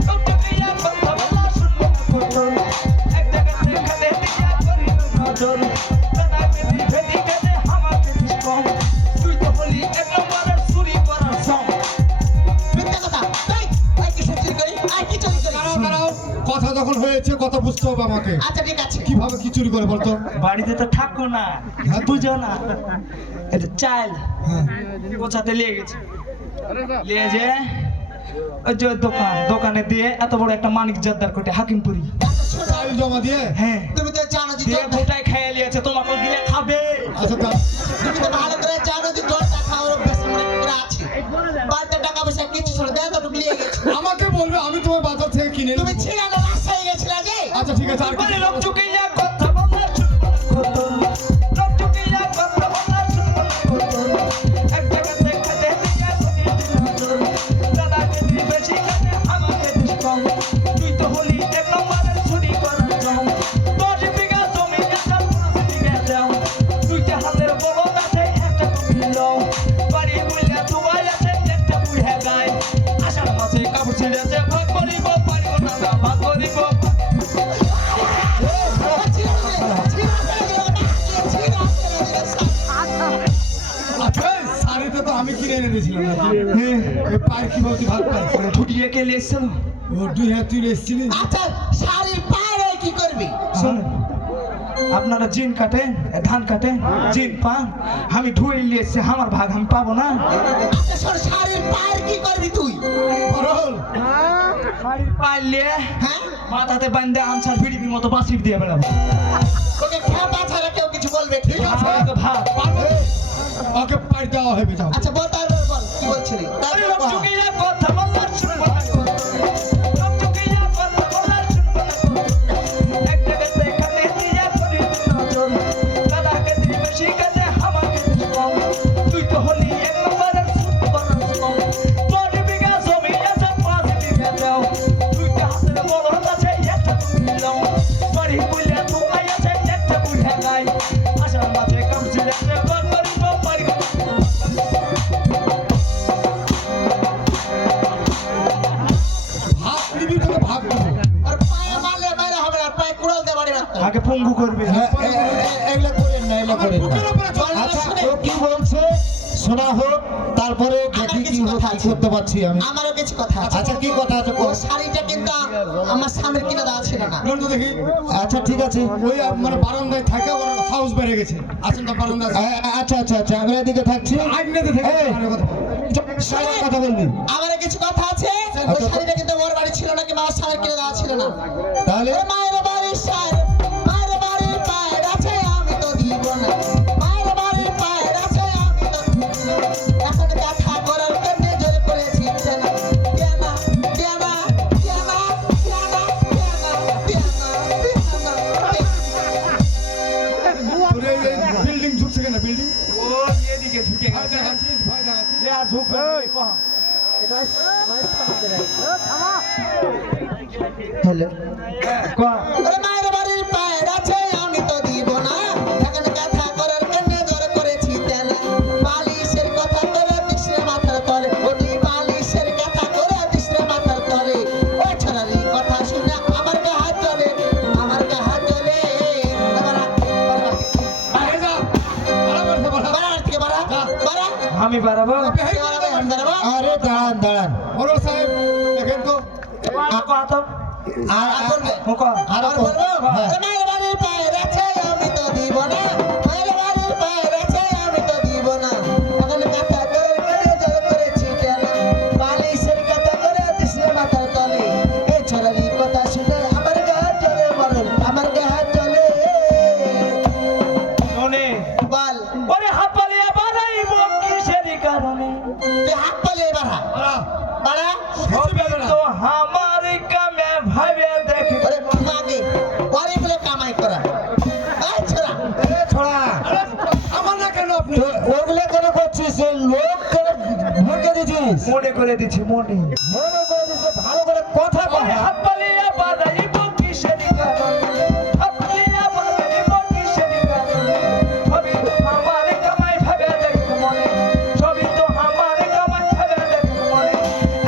লোক চুকিয়া কথা বলা শুনবো না তোর এক জায়গাতে খাতে দিয়া করি নজর দাদা পেটি ফেটি গেছে আমার পেটি কম তুই তো বলি এক নম্বরের চুরি করার সং মিথ্যা কথা এই কি চুরি করি আর কি চুরি করি দাঁড়াও দাঁড়াও কথা যখন হয়েছে কথা বুঝতে হবে আমাকে আচ্ছা ঠিক আছে কিভাবে কি চুরি করে বলতো বাড়িতে তো থাকো না বুঝো না এটা চাল কোচাতে নিয়ে গেছে নিয়ে যে ওই যে দোকানে দিয়ে এত বড় একটা মানিক জর্দার কোটে হাকিমপুরি চাল জমা দিয়ে হ্যাঁ তুমি তো জানো যে দিয়ে ভোটায় খেয়ে নিয়েছে তোমাকে দিলে খাবে আচ্ছা তুমি তো ভালো করে জানো যে জলটা খাওয়ার অভ্যাস আমার একটু আছে বাড়িতে টাকা পয়সা কিছু ছিল দেখ তো টুকলিয়ে গেছে আমাকে বলবে আমি তোমার বাজার থেকে কিনে তুমি নেবো। ছিল না রাস্তায় গেছিলে যে আচ্ছা ঠিক আছে আর কি আরে লোক চুকিয়া কথা বলা শুনবো না তোর লোক চুকিয়া কথা বলা শুনবো না তোর এক জায়গাতে খেতে দিয়া করি নজর দাদা পেটি বেশি খেতে আমার পেটি কম তুই তো হলি এক নম্বরের চুরি করার জম 10 বিঘা জমি একটা 5 বিঘা দাও দুইটা হাতের বড় আছে একটা তুমি লও বাড়ি বুইলা দুয়াই আছে একটা বুড়া গায় আষাঢ় মাসে কাপড় ছিঁড়েছে ভাগ করিব পারিব না ভাগ করিব আচ্ছা শাড়িটা তো আমি কিনে এনে দিয়েছিলাম নাকি? এই পায়ে কিভাবে তুই ভাগ পাই ফুটিয়ে কে এসেছিল ও দুই হাত তুই এসেছিলি আচ্ছা শাড়ির পায়ে কি করবি শোন আপনারা জিন কাটেন ধান কাটেন জিন পান আমি ধুয়ে নিয়ে এসেছি আমার ভাগ আমি পাবো না আচ্ছা শোন শাড়ির পায়ে কি করবি তুই বরল পাইলে হ্যাঁ মাথাতে বান্ধে আনসার ভিডিপির মতো বাসির দিয়ে বেড়াবো তোকে খেপা ছাড়া কেউ কিছু বলবে ঠিক আছে আছে। ভাগ পারবে ওকে পাড়ি দেওয়া হবে যাও আচ্ছা বল তারপর বল কি বলছিলি আরে তারপর লোক বল। চুকিয়া কথা বলা শুনবো না লোক চুকিয়া কথা বলা শুনবো না এক জায়গাতে খাতে দিয়া করি নজর দাদাকে দিয়ে বেশি কাজে আমাকে কম তুই তো হলি এক নম্বরের চুরি করার জম 10 বিঘা জমি আছে 5 বিঘা দাও দুইটা হাতের বড় আছে একটা তুমি লও বাড়ি বুইলা দুয়াই আছে একটা বুড়া গায় আষাঢ় মাসে কাপড় ছিঁড়েছে ভাগ করিব পারিব ভাগ নিবি তোকে ভাগ দেবো আর পায়ে মারলে বাইরে হবে না পায়ে কুড়াল দিয়ে বাড়ি রাখতে হবে। আগে পঙ্গু করবে এগুলো করেন না এগুলো আমার করেন না বুকের উপরে চল আচ্ছা ও কি বলছে শোনা হোক তারপরে দেখি কি করতে পারছি আমি আমারও কিছু কথা আছে আচ্ছা কি কথা আছে ও শাড়িটা কিন্তু আমার স্বামীর কিনা দেওয়া ছিল না বলুন তো দেখি আচ্ছা ঠিক আছে ওই মানে বারান্দায় থাকে ওর সাহস বেড়ে গেছে আসেন তো বারান্দা আচ্ছা আচ্ছা আচ্ছা আমি এদিকে থাকছি আইনাতে থেকে এই, আরে কথা শাড়ির কথা বলবি আমারও কিছু কথা আছে ওই শাড়িটা কিন্তু ওর বাড়ি ছিল না কিংবা আমার স্বামীর কিনা দেওয়া ছিল না তাহলে এ মায়ের বাড়ির শাড়ি মায়ের বাড়ির পায়ের আছে আমি তো দিব না মায়ের বাড়ির পায়ের আছে আমি তো দিব না এখন কথা করার কেমনে জোরে করেছি জানা জানা জানা জানা জানা জানা তোর এই বিল্ডিং ঝুঁকছে কেন বিল্ডিং ও এদিকে ঝুঁকে ভয় গেছে দেখাচ্ছিস ভয় দেখাচ্ছিস যা ঝুঁকবে হ্যালো কয়া ওরে মায়ের বাড়ির পায়ের আছে আমি তো দিব না এখন কথা করার জন্য জোর করেছি তেল বালিশের কথা করে দিশরে মাথার তলে ও তুই বালিশের কথা করে দিশরে মাথার তলে ও ছড়ালি কথা শুনে আমার গা হাত চলে আমার গা হাত চলে আরে যা বরাবর সে বড় বাড়া থেকে বাড়া বাড়া আমি বাড়াবো কে বাড়াবে আমি বাড়াবো আরে দাঁড়ান দাঁড়ান বড় সাহেব দেখেন তো কথা আর বলবে আর বলবো ওরে মায়ের বাড়ির পায়ের আছে আমি তো দিব না মায়ের বাড়ির পায়ের আছে আমি তো দিব না এখন কথা করে জোর করেছি কেন বালিশের কথা করে দিশরে মাথার তলে এই ছড়ালি কথা শুনে আমার গা হাত চলে মরল আমার গা হাত চলে মনে বল ওরে হাপালিয়া বাড়াইব কিসের কারণে তুই হাত পালিয়ে বাড়া বাড়া বাড়া তো আমার কামে ভাবে দেখ ওরে মাগে ওরে বলে কামাই করা এই ছোড়া এ ছোড়া আরে আমার না কেন আপনি ওগুলো কেন করছিস এই লোক কেন ভুলকে দিছিস মনে করে দিছি মনে মনে করে দিছিস ভালো করে কথা ওরে কয় হাপালিয়া বাড়াইব কিসের কারণে হাপালিয়া বাড়াইব কিসের কারণে সবই তো আমার কামাই ভাবে দেখ মনে সবই তো আমার কামাই ভাবে দেখ মনে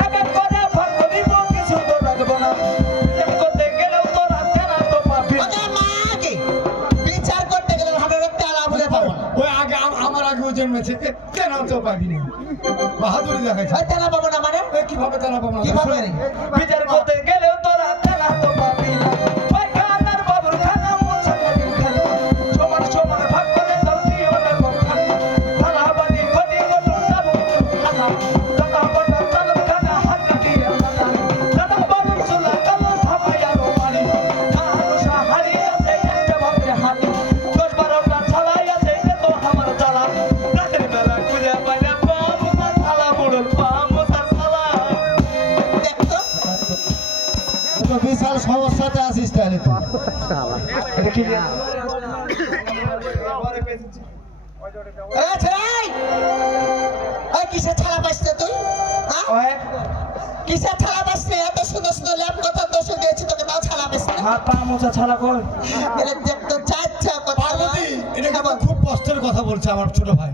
একা করে ভাগ করিব কিছু তো রাখবো না এম করতে গেলেও তো রাখতে না তো পাবি ওরে মাগে বিচার করতে গেলে হাতে তেলা বলে পাবো না ওই আগে আমার আগে ও জন্মেছে কেন তো পাবি না বাহাদুরি দেখাইছে ওই তেলা পাবো না মানে কিভাবে তারা পাবো না কিভাবে রে বিচার করতে গেলেও তো রাখতে না তো পাবি না ওই খানার বাবুর খানা মুছে খানা সমান সমান ভাগ করে তোর দিও না খানা খানা বাড়ি ঘটি মতো যাবো খানা দাদা বাটা চাল খানা হাত কাটিয়ে দাদা দাদা বাবুর চুলা কালো থামাইয়া রোমারি খানা হারি আছে একটা ভাবে হাতি 10-12টা ছালাই আছে এত আমার জ্বালা রাতের বেলা খুঁজে পাইলে পামুসা ছালা বুড়ুল পামুসা ছালা দেখতো তো বিশাল সমস্যাতে আসিস তাহলে তুই এটা কি ওরে ছেড়াই ওই কিসে ছাড়া পাইছিস তুই হ্যাঁ ওই কিসে ছাড়া পাইছিস এত সুন্দর সুন্দর ল্যাপ কথা দোষ দিয়েছি তোকে তাও ছাড়া পাইছিস হাত পা মোছা ছালা কই এলে দেখতো চাচ্ছা কথা পার্বতী এটা কিন্তু খুব কষ্টের কথা বলছে আমার ছোট ভাই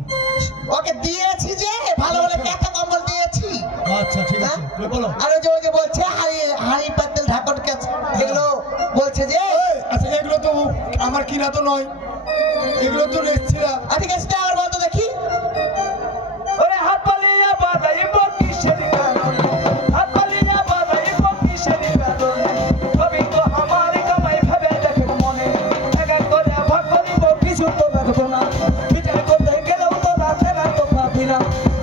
ওকে দিয়েছি যে ভালো ভালো কাঁথা কম্বল দিয়েছি আচ্ছা ঠিক আছে বলো আর ওই যে বলছে হাড়ি হাড়ি পাতিল ঢাকন কাজ এগুলো বলছে যে এই, আচ্ছা এগুলো তো আমার কিনা তো নয় এগুলো তো রেখছিলা ঠিক আছে আবার বলতো দেখি ওরে হাত পালিয়া বাজাইব কিসের কারণে হাত পালিয়া বাজাইব কিসের কারণে সবই তো আমার কামাই ভাবে দেখ মনে একা করে ভাগ করিব কিছু তো রাখবো না বিচার করতে গেলেও তো রাখতে না তো পাবি না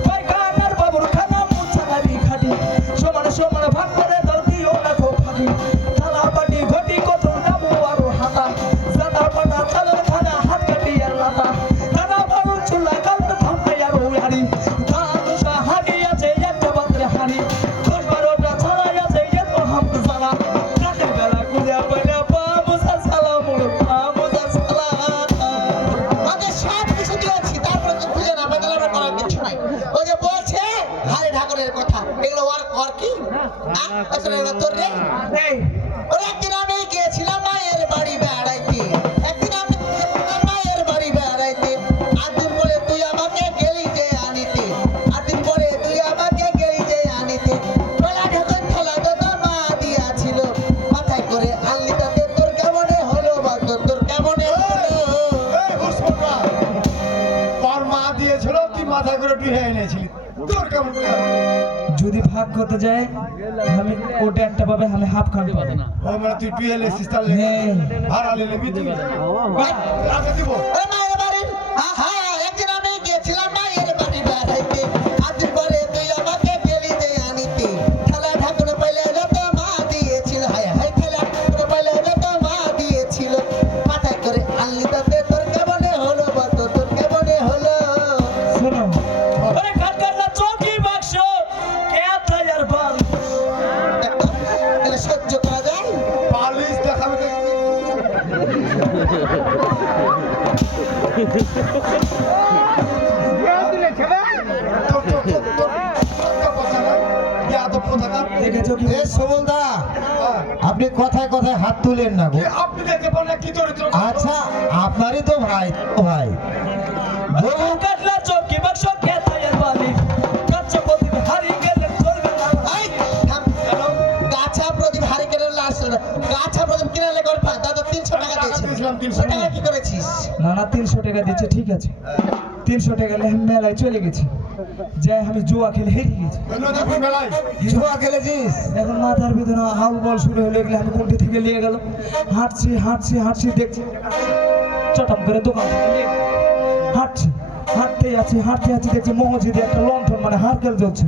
ওই খানার বাবুর খানা মুছা লাগি খাটি সমান সমান ভাগ করে তোর দিও না তো ভাবি থালা বাটি ঘটি কত নামু আরো হাতা সাদা পাটা চালের খানা হাত কাটিয়ে লাতা দাদা বাবুর চুলা কাল থামাইয়া রোয়ারি ধানুষা হাড়ি আছে একটা পাত্রে হাড়ি 10-12টা ছাড়াই আছে এত হাম সালা রাতের বেলা খুঁজে পাইলে পামুসা সালা মুড় পামুসা সালা ওকে সব কিছু দিয়েছি তারপরে তো খুঁজে না বেদলা করার কিছু নাই ওই যে বলছে হাড়ি ঢাকনের কথা এগুলো ওর কি আসলে এগুলো তোর রে এই ওরে একদিন আমি গিয়েছিলাম মায়ের বাড়ি বেড়াইতে একদিন আমি গিয়েছিলাম মায়ের বাড়ি বেড়াইতে আদিন বলে তুই আমাকে গেলি যে আনিতে আদিন বলে তুই আমাকে গেলি যে আনিতে বেলা ঢাকন খেলা তো তোর মা দিয়াছিল মাথায় করে আনলি তাতে তোর কেমনে হলো বলতো তোর কেমনে হলো এই হুসমুন্না তোর মা দিয়েছিল তুই মাথা করে টুহে এনেছিলি তোর কেমন করে হবে? যদি ভাগ করতে যাই আমি ওটা একটা পাবে আমি হাফ খাবে পাবো না ও মানে তুই টুহে লেছিস তার লেগে হ্যাঁ। ভাড়া লে নেবি তুই রাখে দিব ওরে মায়ের বাড়ি হ্যাঁ একদিন আমি গিয়েছিলাম মায়ের বাড়ি বেড়াইতে আদিন বলে তুই আমাকে গেলি যে আনিতে থালা ঢাকন পাইলে তো মা দিয়েছিল হায় হায় থালা ঢাকন পাইলে তো মা দিয়েছিল মাথায় করে আনলি তাতে তোর কেমনে হলো বলতো তোর কেমনে হলো শোনো ওরে কাটকাটা চৌকি বাক্স কে থায়ার বাল দেখো, তাহলে সহ্য করা যায় পালিশ দেখাবে তো তোর কথা নাই দেখেছো কি? এ সুবলদা, আপনি কথায় কথায় হাত তুলেন না গো। আপনি দেখতে পান না কি চরিত্র? আচ্ছা, আপনারই তো ভাই, ভাই বহু কাটলা চৌকি বাক্স খেতায়ের বালি কাচ্চা প্রদীপ হারিয়ে গেলে চলবে না এই, থাম। গাছা প্রদীপ হারিকেনের লাশ গাছা প্রদীপ কিনালে গল্প দাদা 300 টাকা দিয়েছে দিয়েছিলাম, 300 ওই টাকা কি করেছিস? না না 300 টাকা দিচ্ছে ঠিক আছে 300 টাকা নিয়ে আমি মেলায় চলে গেছি যাই আমি জুয়া খেলে হেরে গেছি দেখুন মেলায় জুয়া খেলেছিস? এখন মাথার ভিতরে হাউল বল শুরু হয়ে গেলে আমি কোনটি থেকে নিয়ে গেল হাঁটছি হাঁটছি হাঁটছি দেখছি চটাম করে দোকান থেকে নিয়ে গেল। হাঁটছি হাঁটতে যাচ্ছি দেখছি মসজিদে একটা লণ্ঠন মানে হারকেল জ্বলছে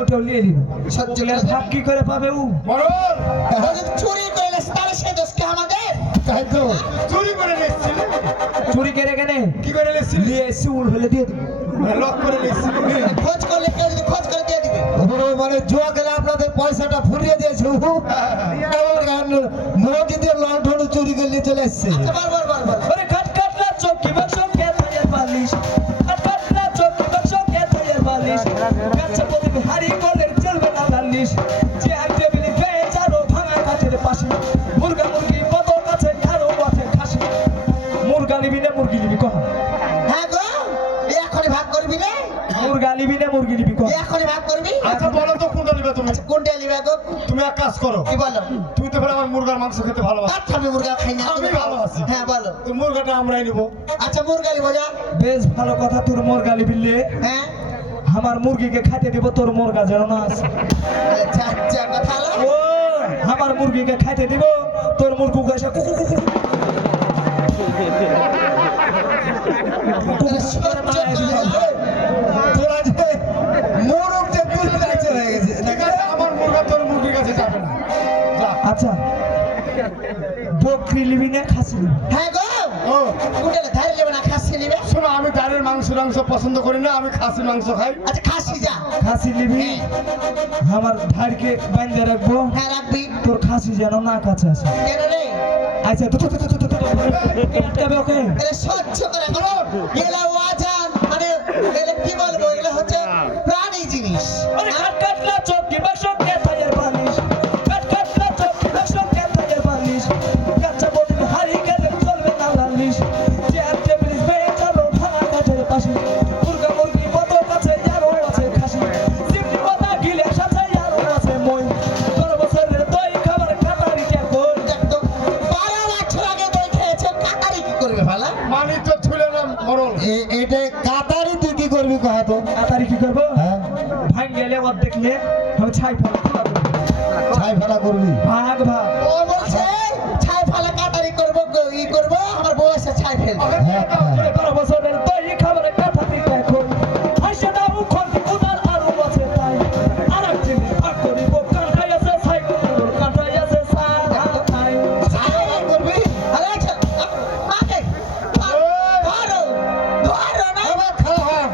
ওটাও নিয়ে নিল সহ্য এর করে ভাগ কি করে পাবে ও মরণ ও যদি চুরি করলে তাহলে সে দোষ কি আমাদের? তাই তো। চুরি করে নিচ্ছিলে চুরি করে কেনে কি করে নিচ্ছিলে নিয়ে এসে উল হলে দিয়ে দিবি লক করে নিচ্ছিলে খোঁজ করলে কেউ যদি খোঁজ করে দিয়ে দিবে ও মানে জুয়া খেলে আপনাদের পয়সাটা ফুরিয়ে দিয়েছে। মসজিদের লণ্ঠন চুরি করে নিয়ে চলে এসছে। আচ্ছা বল ওরে খাট কাটলা চৌকি বাক্স খেতায়ের বালিশ খাট কাটলা চৌকি বাক্স খেতায়ের বালিশ কাচ্চা প্রদীপ হারিয়ে গেলে চলবে না লালিশ চেয়ার টেবিল বেঞ্চ আরো ভাঙা কাঠের পাশে মুরগা মুরগি কত কাছে আরো বসে খাসি মুরগা নিবি না মুরগি নিবি কহ হ্যাঁ গো এখনই ভাগ করবি রে মুরগা নিবি না মুরগি নিবি কহ এখনই ভাগ করবি আচ্ছা বলো তো কোনটা নিবে তুমি? আচ্ছা কোনটা নিবে গো তুমি এক কাজ করো, কি বলো তুমি তো ফের আমার মুরগার মাংস খেতে ভালোবাসো, আচ্ছা আমি মুরগা খাই না আমি ভালোবাসি। হ্যাঁ বলো তো মুরগাটা আমরাই নিবো। আচ্ছা মুরগা নিবো যা বেশ ভালো কথা তোর মুরগা নিবি লে হ্যাঁ আমার মুরগিকে খাইতে দিব তোর মুরগা যেন না আছে আচ্ছা আচ্ছা কথা হলো ও আমার মুরগিকে খাইতে দিব তোর মুরগু গাছে কুকু কুকু তোরা যে মোরগ যে দুধ লাগছে হয়ে গেছে। ঠিক আছে, আমার মুরগা তোর মুরগির কাছে যাবে না। যা। আচ্ছা বকরি নিবি না খাসি নিবি হ্যাঁ গো ও কোনটা ধারে নেবে না খাসি নেবে শোনো, আমি দাঁড়ের মাংস পছন্দ করি না, আমি খাসির মাংস খাই। আচ্ছা খাসি যা খাসি নিবি আমার ধারকে বান্ধে রাখবো হ্যাঁ রাখবি তোর খাসি যেন না কাছে আসে কেন রে আচ্ছা তো আটকাবে ওকে এটা সহ্য করে করো এগুলা ওয়াজান মানে এগুলা কি বলবো এগুলা হচ্ছে প্রাণী জিনিস ওরে খাট কাটলা চৌকি বাক্স খেতায়ের বালিশ খাট কাটলা চৌকি বাক্স খেতায়ের বালিশ কাচ্চা প্রদীপ হারিয়ে গেলে চলবে না লালিশ চেয়ার টেবিল বেঞ্চ আরো ভাঙা কাঠের পাশে মুরগা মুরগি কত কাছে আরো আছে খাসি চিমনি পাতা গিলে সাথে আরো আছে মই তোর বছরের দই খাবার কাটারিটা কই একদম 12 বছর আগে দই খেয়েছে কাকারি কি করবে ভালা মানি তো ছুলে না মরণ। এটা কাতারি তুই কি করবি কহ তো? তাড়াতাড়ি কি করবো হ্যাঁ, ভাঙ গেলে অর্ধেক নিয়ে আমি ছাই ফেলা ছাই ফেলা করবি। ভাগ ভাগ ও বলছে ছাই ফালা কাটারি করবো ই করবো আমার বউ এসে ছাই ফেলবে হ্যাঁ, হ্যাঁ। 12 বছরের দই খাবার কাটারিটা কই হাসে দাও খন্তি কুদার আরো আছে তাই আরেক জিনিস ভাগ করিব কাটাই আছে ছাই কাটাই আছে ছাই ছাই করবি আরে আচ্ছা মাকে ধরো ধরো না এবার খেলা হয়।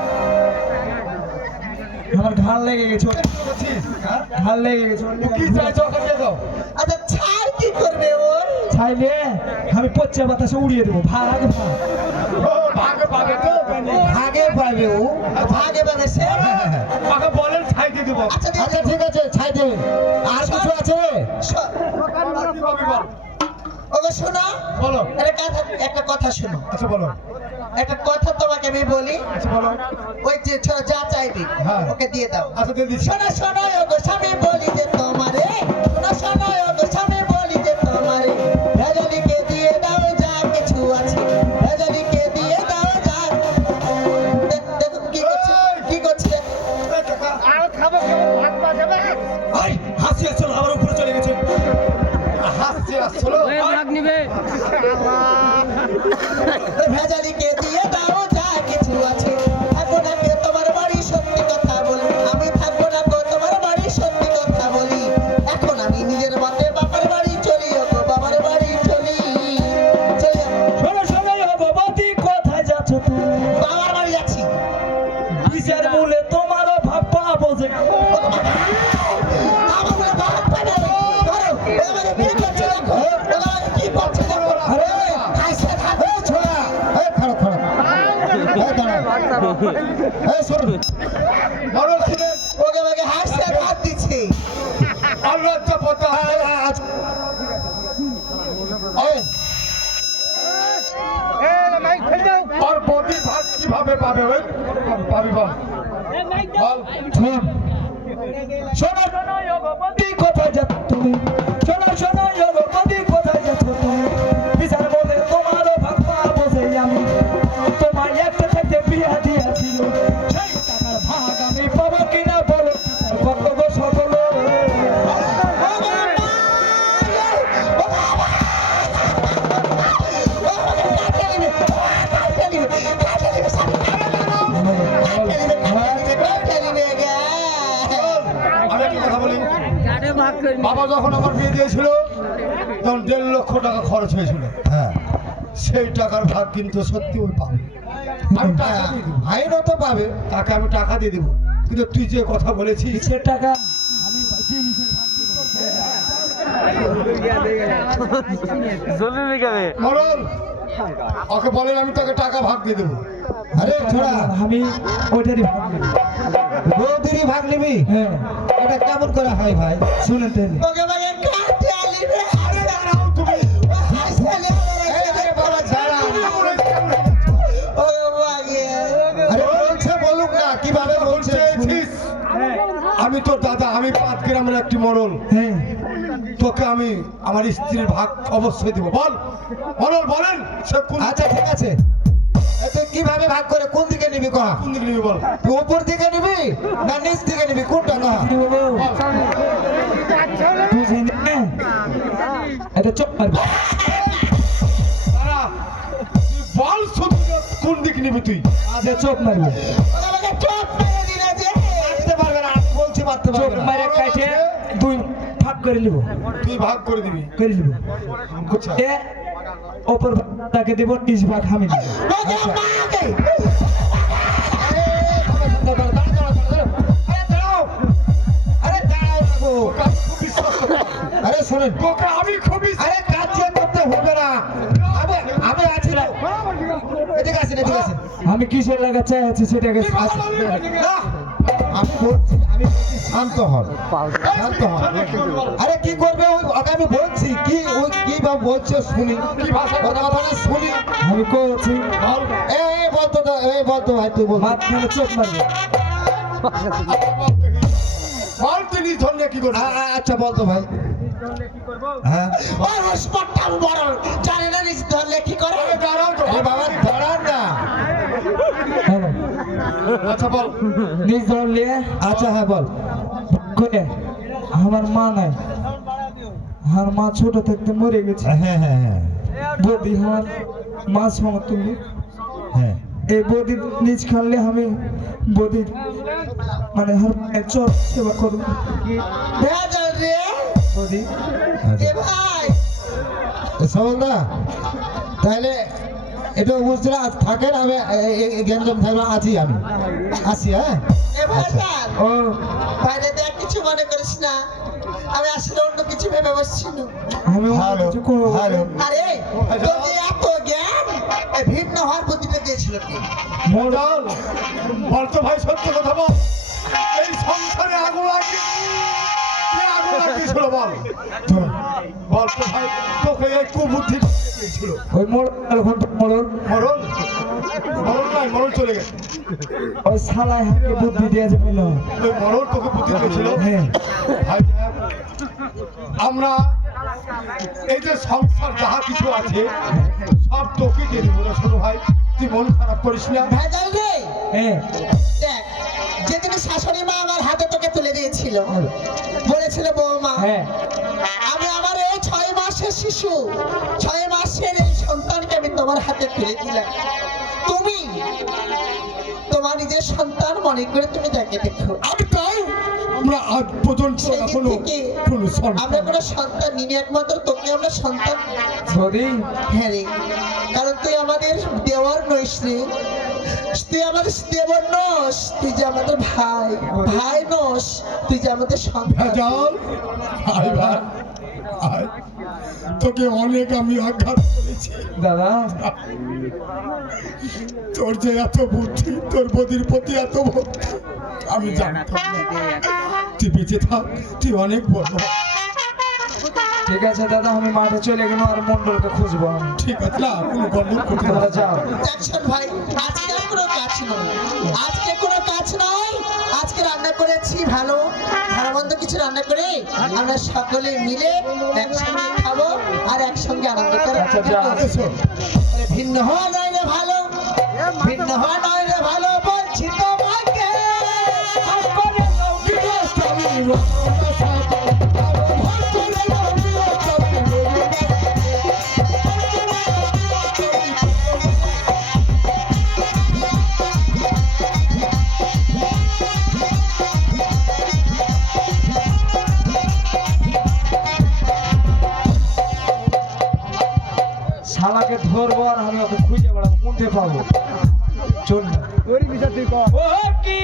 আমার ঘাড় লেগে গেছে বুঝছিস? হ্যাঁ? ঘাড় লেগে গেছে ও কি চাইছো ওকে দিয়ে দাও। আচ্ছা ছাই কি করবে ওর ছাইলে আমি পচ্চা বাতাসে উড়িয়ে দেবো ভাগ ভাগ ও ভাগে পাবে তো। ভাগে পাবে ও। ভাগে পাবে সে আমাকে বলেন ছাই দিয়ে দেবো। আচ্ছা দিয়ে আচ্ছা ঠিক আছে, ছাই দেবেন। আর কিছু আছে? শোন, আর কি পাবি বল। ওকে শোনো বলো। একটা কথা শোনো আচ্ছা বলো। একটা কথা তোমাকে আমি বলি আচ্ছা বলো। ওই যে যা চাইবি হ্যাঁ। ওকে দিয়ে দাও আচ্ছা দিয়ে দিচ্ছি। শোনো শোনো ওগো স্বামী বলি যে তোমারে শোনো শোনো ওগো স্বামী বলি যে তোমারে ভেজলিকে দিয়ে দাও যা কিছু আছে ভেজলিকে দিয়ে দাও যা দেখো কি করছে আই হাসি আসল আমার উপরে চলে গেছে হাসছে আসলো। ভেজলিকে দিয়ে দাও যা কিছু আছে থাকবো না কে তোমার বাড়ি সত্যি কথা বলি আমি থাকবো না গো তোমার বাড়ি সত্যি কথা বলি এখন আমি নিজের মতে বাবার বাড়ি চলি ওগো বাবার বাড়ি চলি চলি শোনো শোনো ভগবতী কোথায় যাচ্ছ তুমি বাবার বাড়ি যাচ্ছি কিসের মূলে তোমারও ভাব পাবো যে আমার বলে বাপ পাবে ধরো এবারে বিয়ে করছে দেখো এবারে কি করছে দেখো আরে, হাসে থাকো এই ছোড়া, এই খারাপ খারাপ। এই দাঁড়া। এই শোন। মরণ ছিলেন। ওকে হাসতে হাত দিচ্ছে কিভাবে পাবে ওই পাবি বল বল শোনো শোনো যোগপতি কোথায় যাচ্ছ তুমি শোনো শোনো যোগপতি কোথায় যাচ্ছ তুমি বিচার বলে তোমারও ভাগবা বসে আমি তোমার একটা থেকে বিয়া দিয়েছিল সেই টাকার ভাগ আমি পাবো কিনা বলো বক্তব্য সকল আমি একটা কথা বলি বাবা যখন আমার বিয়ে দিয়েছিল তখন 1.5 লক্ষ টাকা খরচ হয়েছিল হ্যাঁ সেই টাকার ভাগ কিন্তু সত্যি ওই পাবে আমি টাকা দিয়ে দেবো। আইনও তো পাবে। তাকে আমি টাকা দিয়ে দেবো কিন্তু তুই যে কথা বলেছিস কিসের টাকা মরণ ওকে বলেন আমি তাকে টাকা ভাগ দিয়ে দেবো আরে ছোড়া আমি ওইটারই ভাগ নেব। বৌদিরই ভাগ নিবি? হ্যাঁ এটা কেমন করে হয় ভাই? শুনেন তাহলে ওকে আমাকে কাটতে আলিবে আরে দাঁড়াও তুমি হাসলে এই যে বাবা ছাড়া। ও বাগে আরে বলছে বলুক না কিভাবে বলছে শুনি। চেয়েছিস? আমি তোর দাদা আমি 5 গ্রামের একটি মরল হ্যাঁ তোকে আমি আমার স্ত্রীর ভাগ অবশ্যই দেবো বল মরল বলেন সে কোন আচ্ছা ঠিক আছে তুই কিভাবে ভাগ করে কোন দিকে নিবি কহ? কোন দিকে নিবি বল তুই উপর দিকে নিবি না নিচ দিকে নিবি কোনটা কহ? বুঝি না এটা চোখ মারবে দাঁড়া তুই বল শুধু কোন দিকে নিবি তুই আচ্ছা চোখ মারবে আমাকে চোট মেরে দিলে যে মারতে পারবে না আমি বলছি মারতে চোখ পারবে না। মারে কাটে দুই ভাগ করে নিব তুই ভাগ করে দিবি করে নিব আচ্ছা এ ওপর তাকে দেব 30 ভাগ আমি দেব ওকে মাগে আরে দাঁড়াও না গো। আমি খুব বিশ্বাস করি। আরে শোনেন তোকে আমি খুবই আরে কাজ যে করতে হবে না আমি আমি আছি তো। এদিকে আসেন এদিকে আসেন। আমি কিসের লাগা চাই আছে সেটাকে না, আমি বলছি শান্ত হন শান্ত হন আরে কি করবে ওকে আমি বলছি কি ওই কি বা বলছে শুনি কি ভাষা কথা কথা না শুনি আমি কইছি বল এই বলতো তো এই বলতো ভাই তুই বল মাঝখানে চোখ মারবে বল তুই নিজ ধরলে কি করবি আচ্ছা বলতো ভাই হ্যাঁ ওই হসপটটা বড় জানে না নিজ ধরলে কি করে আরে দাঁড়াও তো আরে বাবা দাঁড়ান না হ্যালো আচ্ছা বল নিজ ধরলে আচ্ছা হ্যাঁ বল করে আমার মা নাই আমার মা ছোট থাকতে মরে গেছে হ্যাঁ হ্যাঁ হ্যাঁ বৌদি আমার মা সঙ্গে তুমি হ্যাঁ এই বৌদি নিজ খানলে আমি বৌদি মানে আমার মায়ের চর সেবা করবো ভেজাল রে বৌদি এ ভাই সবলদা তাহলে এটা বুঝতে থাকেন আমি জ্ঞানজন থাকবে আছি আমি আসি হ্যাঁ এ ভেজাল ও বাইরে দেখ কিছু মনে করিস না আমি আসলে অন্য কিছু ভেবে বসছিল আমি অন্য হ্যালো কিছু করবো হ্যালো আরে তোর যে এত জ্ঞান এই ভিন্ন হওয়ার বুদ্ধিটা দিয়েছিল কি মডাল বল তো ভাই সত্য কথা বল এই সংসারে আগুন লাগিয়ে কি আগুন লাগিয়েছিল বল বল তো ভাই তোকে এই কুবুদ্ধি দিয়েছিল ওই মোড় মোড়ল মরণ মরণ নাই মরণ চলে গেছে ওই শালায় হাতে বুদ্ধি দিয়ে যাবে না ওই মরণ তোকে বুদ্ধি দিয়েছিল হ্যাঁ ভাই আমরা এই যে সংসার যাহা কিছু আছে সব তোকে দিয়ে দেবো না ছোট ভাই তুই মন খারাপ করিস না ভেজাল রে হ্যাঁ দেখ যেদিন শাশুড়ি মা আমার হাতে তোকে তুলে দিয়েছিল বলেছিল বৌমা হ্যাঁ আমি আমার এই 6 মাসের শিশু 6 মাসের এই সন্তানকে আমি তোমার হাতে তুলে দিলাম তুমি তোমার নিজের সন্তান মনে করে তুমি দেখে দেখো আমি তাই আমরা আজ পর্যন্ত সেদিন এখনো থেকে কোনো আমরা কোনো সন্তান নিনি একমাত্র তোকে আমরা সন্তান বৌদি হ্যাঁ রে কারণ তুই আমাদের দেওয়ার নইস রে তুই আমাদের দেবর নস তুই যে আমাদের ভাই ভাই নস তুই যে আমাদের সন্তান ভেজাল ভাই ভাই আয়। তোকে অনেক আমি আঘাত করেছি দাদা তোর যে এত বুদ্ধি তোর বদির প্রতি এত ভক্তি আমি জানতাম না। তুই বেঁচে থাক তুই অনেক বড় হ। ঠিক আছে দাদা আমি মাঠে চলে গেলাম আর মন্ডলকে খুঁজবো আমি ঠিক আছে না কোনো গন্ডগোল করতে তোমরা হবে না। যাও দেখছেন ভাই আজকে আর কোনো কাজ নয়, আজকে কোনো কাজ নয়, আজকে রান্না করেছি ভালো ভালো মন্দ কিছু রান্না করে আমরা সকলে মিলে একসঙ্গে খাবো আর একসঙ্গে আনন্দ করে আচ্ছা, যাও। এসো। ভিন্ন হওয়া নয় রে ভালো, ভিন্ন হওয়া নয় রে ভালো বলছি তোমাকে করে দাও গৃহস্থালী শালাকে ধরবো আর আমি ওকে খুঁজে বেড়াবো কোনটা পাবো চল না ও কি